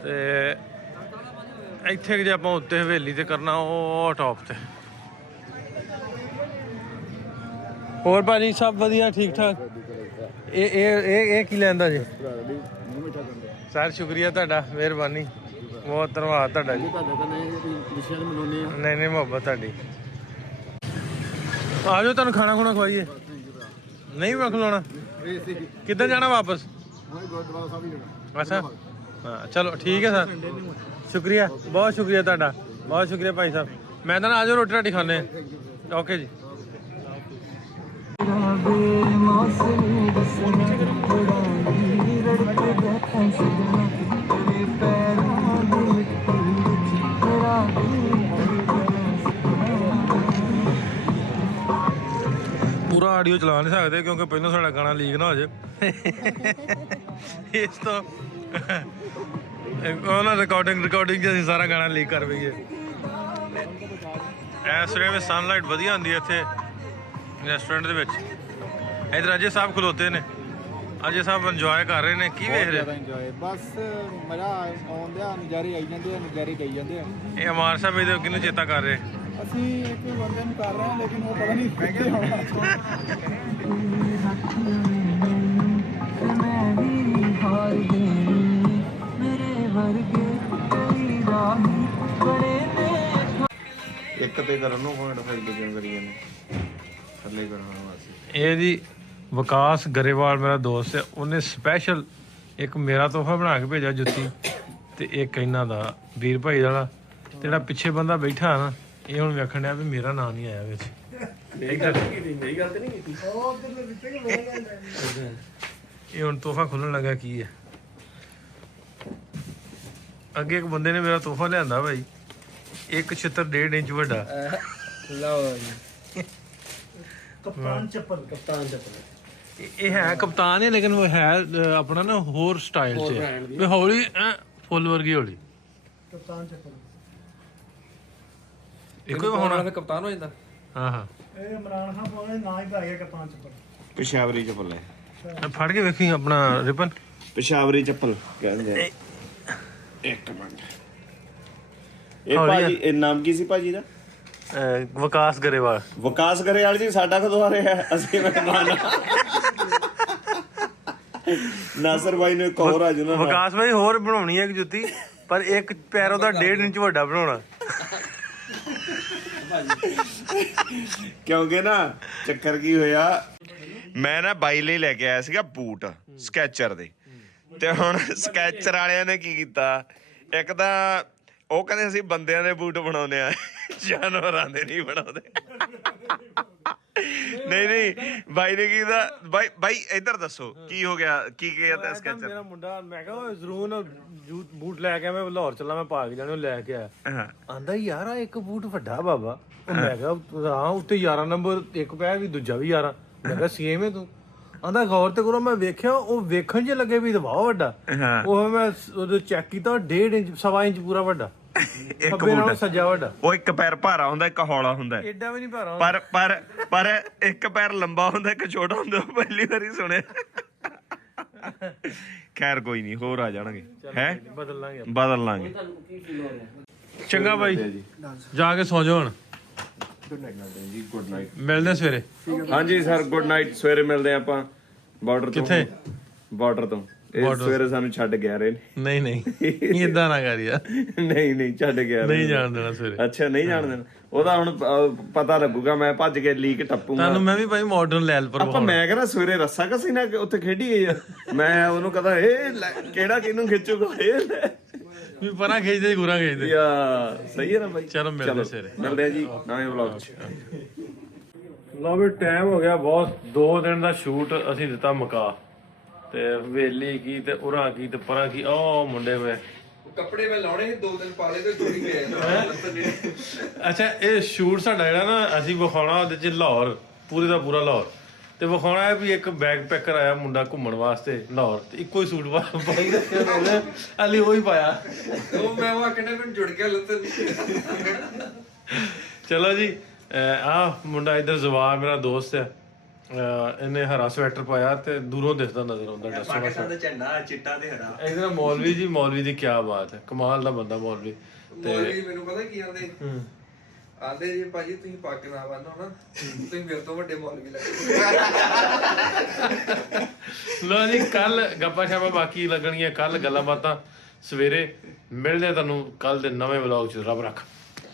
ਤੇ ਇੱਥੇ ਜੇ ਆਪਾਂ ਉੱਤੇ ਹਵੇਲੀ ਤੇ ਕਰਨਾ ਉਹ ਟੌਪ ਤੇ। ਹੋਰ ਭਾਜੀ ਸਭ ਵਧੀਆ ਠੀਕ ਠਾਕ? ਇਹ ਕੀ ਲੈਂਦਾ ਜੀ? ਸਰ ਸ਼ੁਕਰੀਆ ਤੁਹਾਡਾ, ਮਿਹਰਬਾਨੀ, ਬਹੁਤ ਧੰਨਵਾਦ ਤੁਹਾਡਾ ਜੀ। ਨਹੀਂ ਨਹੀਂ ਮੁਹੱਬਤ ਤੁਹਾਡੀ। ਆ ਜਾਓ ਤੁਹਾਨੂੰ ਖਾਣਾ ਖੁਣਾ ਖਵਾਈਏ। ਨਹੀਂ ਮੈਂ ਖਿਲਾਉਣਾ। ਕਿੱਦਾਂ ਜਾਣਾ ਵਾਪਸ? ਅੱਛਾ ਹਾਂ ਚਲੋ ਠੀਕ ਹੈ ਸਰ, ਸ਼ੁਕਰੀਆ ਬਹੁਤ ਸ਼ੁਕਰੀਆ ਤੁਹਾਡਾ, ਬਹੁਤ ਸ਼ੁਕਰੀਆ ਭਾਈ ਸਾਹਿਬ। ਮੈਂ ਤਾਂ ਆ ਜਾਓ ਰੋਟੀ ਰਾਟੀ ਖਾਣੇ। ਓਕੇ ਜੀ। ਪੂਰਾ ਆਡੀਓ ਚਲਾ ਨਹੀਂ ਸਕਦੇ ਕਿਉਂਕਿ ਪਹਿਲਾਂ ਸਾਡਾ ਗਾਣਾ ਲੀਕ ਨਾ ਹੋ ਜਾਏ। ਇਸ ਤੋਂ ਉਹਨਾਂ ਰਿਕਾਰਡਿੰਗ ਚ ਅਸੀਂ ਸਾਰਾ ਗਾਣਾ ਲੀਕ ਕਰ ਪਈਏ। ਇਸ ਵੇਲੇ ਸਨਲਾਈਟ ਵਧੀਆ ਹੁੰਦੀ ਹੈ ਇੱਥੇ ਰੈਸਟੋਰੈਂਟ ਦੇ ਵਿੱਚ। ਇੱਧਰ ਅਜੇ ਸਾਹਿਬ ਖਲੋਤੇ ਨੇ। ਅਜੇ ਸਾਹਿਬ ਇੰਜੋਏ ਕਰ ਰਹੇ ਨੇ। ਕੀ ਵੇਖ ਰਹੇ? ਇੰਜੋਏ ਬਸ ਮਜ਼ਾ ਆਉਂਦਿਆ, ਨਜ਼ਾਰੇ ਆਈ ਜਾਂਦੇ ਆ, ਨਜ਼ਾਰੇ ਗਈ ਜਾਂਦੇ ਆ। ਇਹ ਅਮਾਰ ਸਾਹਿਬ ਇਹਦੇ ਕਿਹਨੂੰ ਚੇਤਾ ਕਰ ਰਹੇ? ਅਸੀਂ ਇੱਕ ਬੰਦੇ ਨੂੰ ਕਰ ਰਹੇ ਹਾਂ ਲੇਕਿਨ ਉਹ ਪਤਾ ਨਹੀਂ ਕਿੱਥੇ ਹੋਣਾ। ਇੱਕ ਤੇ ਕਰਨ ਨੂੰ ਪੁਆਇੰਟ 5 ਕਿਉਂ ਕਰੀ ਜਾਂਦੇ ਥੱਲੇ ਕਰਨ ਵਾਸਤੇ। ਇਹ ਜੀ ਵਿਕਾਸ ਗਰੇਵਾਲ ਮੇਰਾ ਦੋਸਤ ਹੈ। ਉਹਨੇ ਸਪੈਸ਼ਲ ਇੱਕ ਮੇਰਾ ਤੋਹਫਾ ਬਣਾ ਕੇ ਭੇਜਿਆ ਜੁੱਤੀ ਤੇ ਇੱਕ ਇਹਨਾਂ ਦਾ ਵੀਰ ਭਾਈ ਵਾਲਾ। ਤੇ ਜਿਹੜਾ ਪਿੱਛੇ ਬੰਦਾ ਬੈਠਾ ਨਾ ਇਹ ਹੁਣ ਵੇਖਣ ਡਿਆ ਵੀ ਮੇਰਾ ਨਾਂ ਨਹੀਂ ਆਇਆ ਵਿੱਚ। ਇਹ ਹੁਣ ਤੋਹਫਾ ਖੋਲਣ ਲੱਗਾ ਕੀ ਹੈ। ਅੱਗੇ ਇੱਕ ਬੰਦੇ ਨੇ ਮੇਰਾ ਤੋਹਫਾ ਲਿਆਂਦਾ ਭਾਈ, ਇੱਕ ਛਿੱਤਰ 1.5 ਇੰਚ ਵੱਡਾ। ਲਓ ਜੀ ਕਪਤਾਨ ਚੱਪਲ। ਇਹ ਹੈ ਕਪਤਾਨ ਹੈ ਲੇਕਿਨ ਉਹ ਹੈ ਆਪਣਾ ਨਾ ਹੋਰ ਸਟਾਈਲ 'ਚ ਵੀ ਹੌਲੀ ਫੁੱਲ ਵਰਗੀ ਹੌਲੀ। ਕਪਤਾਨ ਚੱਪਲ ਇੱਕੋ ਹੀ ਹੋਣਾ ਫਿਰ ਕਪਤਾਨ ਹੋ ਜਾਂਦਾ। ਹਾਂ ਹਾਂ ਇਹ ਇਮਰਾਨ ਖਾਨ ਪਾਉਣੇ ਨਾ ਹੀ ਪੈ ਗਿਆ ਕਪਤਾਨ ਚੱਪਲ। ਪਿਸ਼ਾਵਰੀ ਚੱਪਲ ਹੈ। ਫੜ ਕੇ ਵੇਖੀ ਆਪਣਾ ਰਿਬਨ। ਪਿਸ਼ਾਵਰੀ ਚੱਪਲ ਕਹਿੰਦੇ। ਇੱਕ ਮਿੰਟ ਇਹ ਹੌਲੀ ਭਾਜੀ ਇਹ ਨਾਮ ਕੀ ਸੀ ਭਾਜੀ ਦਾ? ਵਿਕਾਸ ਗਰੇਵਾਲ। ਵਿਕਾਸ ਗਰੇਵਾਲ ਜੀ ਸਾਡਾ ਕਦੋਂ ਆ ਰਿਹਾ? ਅਸੀਂ ਮਹਿਮਾਨ ਨਾਸਰ ਭਾਈ ਨੇ ਇੱਕ ਹੋਰ ਆ ਜੁਨਾ। ਵਿਕਾਸ ਭਾਈ ਹੋਰ ਬਣਾਉਣੀ ਹੈ ਇੱਕ ਜੁੱਤੀ ਪਰ ਇੱਕ ਪੈਰ ਉਹਦਾ 1.5 ਇੰਚ ਵੱਡਾ ਬਣਾਉਣਾ। ਕਿਉਂਕਿ ਨਾ ਚੱਕਰ ਕੀ ਹੋਇਆ, ਮੈਂ ਨਾ ਬਾਈ ਲਈ ਲੈ ਕੇ ਆਇਆ ਸੀਗਾ ਬੂਟ ਸਕੈਚਰ ਦੇ। ਤੇ ਹੁਣ ਸਕੈਚਰ ਵਾਲਿਆਂ ਨੇ ਕੀ ਕੀਤਾ, ਇੱਕ ਤਾਂ ਉਹ ਕਹਿੰਦੇ ਅਸੀਂ ਬੰਦਿਆਂ ਦੇ ਬੂਟ ਬਣਾਉਂਦੇ ਆ, ਜਾਨਵਰਾਂ ਦੇ ਨਹੀਂ ਬਣਾਉਂਦੇ। ਨਹੀਂ ਬਾਈ ਨੇ ਕੀ ਕੀਤਾ, ਬਾਈ ਇੱਧਰ ਦੱਸੋ ਕੀ ਹੋ ਗਿਆ, ਕੀ ਕੀਤਾ ਸਕੈਚਰ? ਮੇਰਾ ਮੁੰਡਾ ਮੈਂ ਕਿਹਾ ਜ਼ਰੂਰ ਨਾ ਬੂਟ ਲੈ ਕੇ ਮੈਂ ਲਾਹੌਰ ਚੱਲਾਂ, ਮੈਂ ਪਾ ਕੇ ਜਾਣੇ। ਉਹ ਲੈ ਕੇ ਆਇਆ, ਆਂਦਾ ਯਾਰ ਆ ਇੱਕ ਬੂਟ ਵੱਡਾ ਬਾਬਾ। ਉਹ ਮੈਂ ਕਿਹਾ ਹਾਂ ਉੱਤੇ 11 ਨੰਬਰ ਇੱਕ ਪਿਆ ਵੀ ਦੂਜਾ ਵੀ 11। ਮੈਂ ਕਿਹਾ ਸੇਮ ਹੈ ਤੂੰ? ਆਂਦਾ ਗੌਰ ਤੇ ਕਰੋ। ਮੈਂ ਵੇਖਿਆ ਉਹ ਵੇਖਣ 'ਚ ਲੱਗੇ ਵੀ ਬਹੁਤ ਵੱਡਾ। ਉਹ ਮੈਂ ਉਹਦੇ ਚੈੱਕ ਕੀਤਾ 1.5 ਇੰਚ 1.25 ਇੰਚ ਪੂਰਾ ਵੱਡਾ। ਇੱਕ ਬੂਟ ਸੱਜਾ ਵੱਡਾ। ਉਹ ਇੱਕ ਪੈਰ ਭਾਰਾ ਹੁੰਦਾ, ਇੱਕ ਹੌਲਾ ਹੁੰਦਾ। ਏਡਾ ਵੀ ਨਹੀਂ ਭਾਰਾ ਪਰ ਇੱਕ ਪੈਰ ਲੰਬਾ ਹੁੰਦਾ, ਇੱਕ ਛੋਟਾ ਹੁੰਦਾ। ਪਹਿਲੀ ਵਾਰੀ ਸੁਣਿਆ। ਖੈਰ ਕੋਈ ਨਹੀਂ, ਹੋਰ ਆ ਜਾਣਗੇ ਹੈ, ਬਦਲ ਲਾਂਗੇ ਬਦਲ ਲਾਂਗੇ। ਚੰਗਾ ਬਾਈ, ਜਾ ਕੇ ਸੌ ਜਾਓ ਹੁਣ। ਜੀ ਗੁੱਡ ਨਾਈਟ। ਮਿਲਦੇ ਸਵੇਰੇ। ਹਾਂਜੀ ਸਰ, ਗੁੱਡ ਨਾਈਟ। ਸਵੇਰੇ ਮਿਲਦੇ ਆਪਾਂ ਬਾਰਡਰ ਤੋਂ। ਕਿੱਥੇ? ਬਾਰਡਰ ਤੋਂ। ਇਹ ਸਵੇਰੇ ਸਾਨੂੰ ਛੱਡ ਗਿਆ ਰਹੇ ਨੇ। ਨਹੀਂ ਇਦਾਂ ਨਾ ਕਰ ਯਾਰ, ਨਹੀਂ ਛੱਡ ਗਿਆ, ਨਹੀਂ ਜਾਣ ਦੇਣਾ ਸਵੇਰੇ। ਅੱਛਾ, ਨਹੀਂ ਜਾਣ ਦੇਣਾ। ਉਹਦਾ ਹੁਣ ਪਤਾ ਲੱਗੂਗਾ, ਮੈਂ ਭੱਜ ਕੇ ਲੀਕ ਟੱਪੂਗਾ। ਤੁਹਾਨੂੰ ਮੈਂ ਵੀ ਭਾਈ ਮਾਡਰਨ ਲੈਲਪੁਰ ਆਪਾਂ ਮੈਂ ਕਹਿੰਦਾ ਸਵੇਰੇ ਰੱਸਾ ਕਸੀ ਨਾ ਉੱਥੇ ਖੇਡੀ ਗਈ ਆ, ਮੈਂ ਉਹਨੂੰ ਕਹਦਾ ਕਿਹੜਾ ਕਿਹਨੂੰ ਖਿੱਚੂਗਾ ਇਹ ਵੀ ਪਰਾਂ ਖਿੱਚਦੇ ਗੁਰਾਂ ਖਿੱਚਦੇ। ਯਾ ਸਹੀ ਹੈ ਨਾ ਬਾਈ। ਚਲੋ ਮਿਲਦੇ ਸਵੇਰੇ। ਮਿਲਦੇ ਆ ਜੀ ਨਵੇਂ ਵਲੌਗ 'ਚ। ਲਓ ਵੀ ਟਾਈਮ ਹੋ ਗਿਆ ਬਹੁਤ। 2 ਦਿਨ ਦਾ ਸ਼ੂਟ ਅਸੀਂ ਦਿੱਤਾ ਮੁਕਾ, ਤੇ ਵੇਲੀ ਕੀ ਤੇ ਉਰਾਂ ਕੀ ਤੇ ਪਰਾਂ ਕੀ। ਉਹ ਮੁੰਡੇ ਵੇ ਕੱਪੜੇ ਮੈਂ ਲਾਉਣੇ ਸੀ 2 ਦਿਨ ਪਾ ਲਏ ਤੇ ਥੋੜੀ ਗਏ। ਅੱਛਾ, ਇਹ ਸ਼ੂਟ ਸਾਡਾ ਜਿਹੜਾ ਨਾ ਅਸੀਂ ਵਿਖਾਉਣਾ ਉਹਦੇ ਚ ਲਾਹੌਰ, ਪੂਰੇ ਦਾ ਪੂਰਾ ਲਾਹੌਰ, ਤੇ ਵਿਖਾਉਣਾ ਹੈ ਵੀ ਇੱਕ ਬੈਗ ਪੈਕਰ ਆਇਆ ਮੁੰਡਾ ਘੁੰਮਣ ਵਾਸਤੇ ਲਾਹੌਰ, ਤੇ ਇੱਕੋ ਹੀ ਸੂਟ ਪਾਇਆ ਅਲੀ ਉਹੀ ਪਾਇਆ। ਉਹ ਮੈਂ ਉਹ ਕਿਹਨੇ ਮੈਨੂੰ ਜੁੜ ਗਿਆ ਲੱਤ। ਚਲੋ ਜੀ, ਆ ਮੁੰਡਾ ਇਧਰ ਜਵਾਬ ਮੇਰਾ ਦੋਸਤ ਹੈ, ਇਹਨੇ ਹਰਾ ਸਵੈਟਰ ਪਾਇਆ ਤੇ ਦੂਰੋਂ ਦਿਖਦਾ ਨਜ਼ਰ ਆਉਂਦਾ ਪਾਕਿਸਤਾਨ ਦਾ ਝੰਡਾ ਚਿੱਟਾ ਤੇ ਹਰਾ। ਇਧਰ ਮੌਲਵੀ ਜੀ, ਮੌਲਵੀ ਦੀ ਕੀ ਬਾਤ ਹੈ, ਕਮਾਲ ਦਾ ਬੰਦਾ ਮੌਲਵੀ। ਮੌਲਵੀ ਮੈਨੂੰ ਪਤਾ ਕੀ ਆਂਦੇ ਆਂਦੇ ਜੀ ਭਾਜੀ ਤੁਸੀਂ ਪੱਗ ਨਾ ਬੰਨੋ ਨਾ, ਤੁਸੀਂ ਮੇਰੇ ਤੋਂ ਵੱਡੇ ਮੌਲਵੀ ਲੱਗਦੇ। ਲੋ ਜੀ, ਕੱਲ ਗੱਪਾਂ ਸ਼ਾਪਾਂ ਬਾਕੀ ਲੱਗਣਗੀਆਂ, ਕੱਲ ਗੱਲਾਂ ਬਾਤਾਂ ਸਵੇਰੇ। ਮਿਲਦੇ ਤੁਹਾਨੂੰ ਕੱਲ ਦੇ ਨਵੇਂ ਵਲੌਗ 'ਚ। ਰੱਬ ਰੱਖ।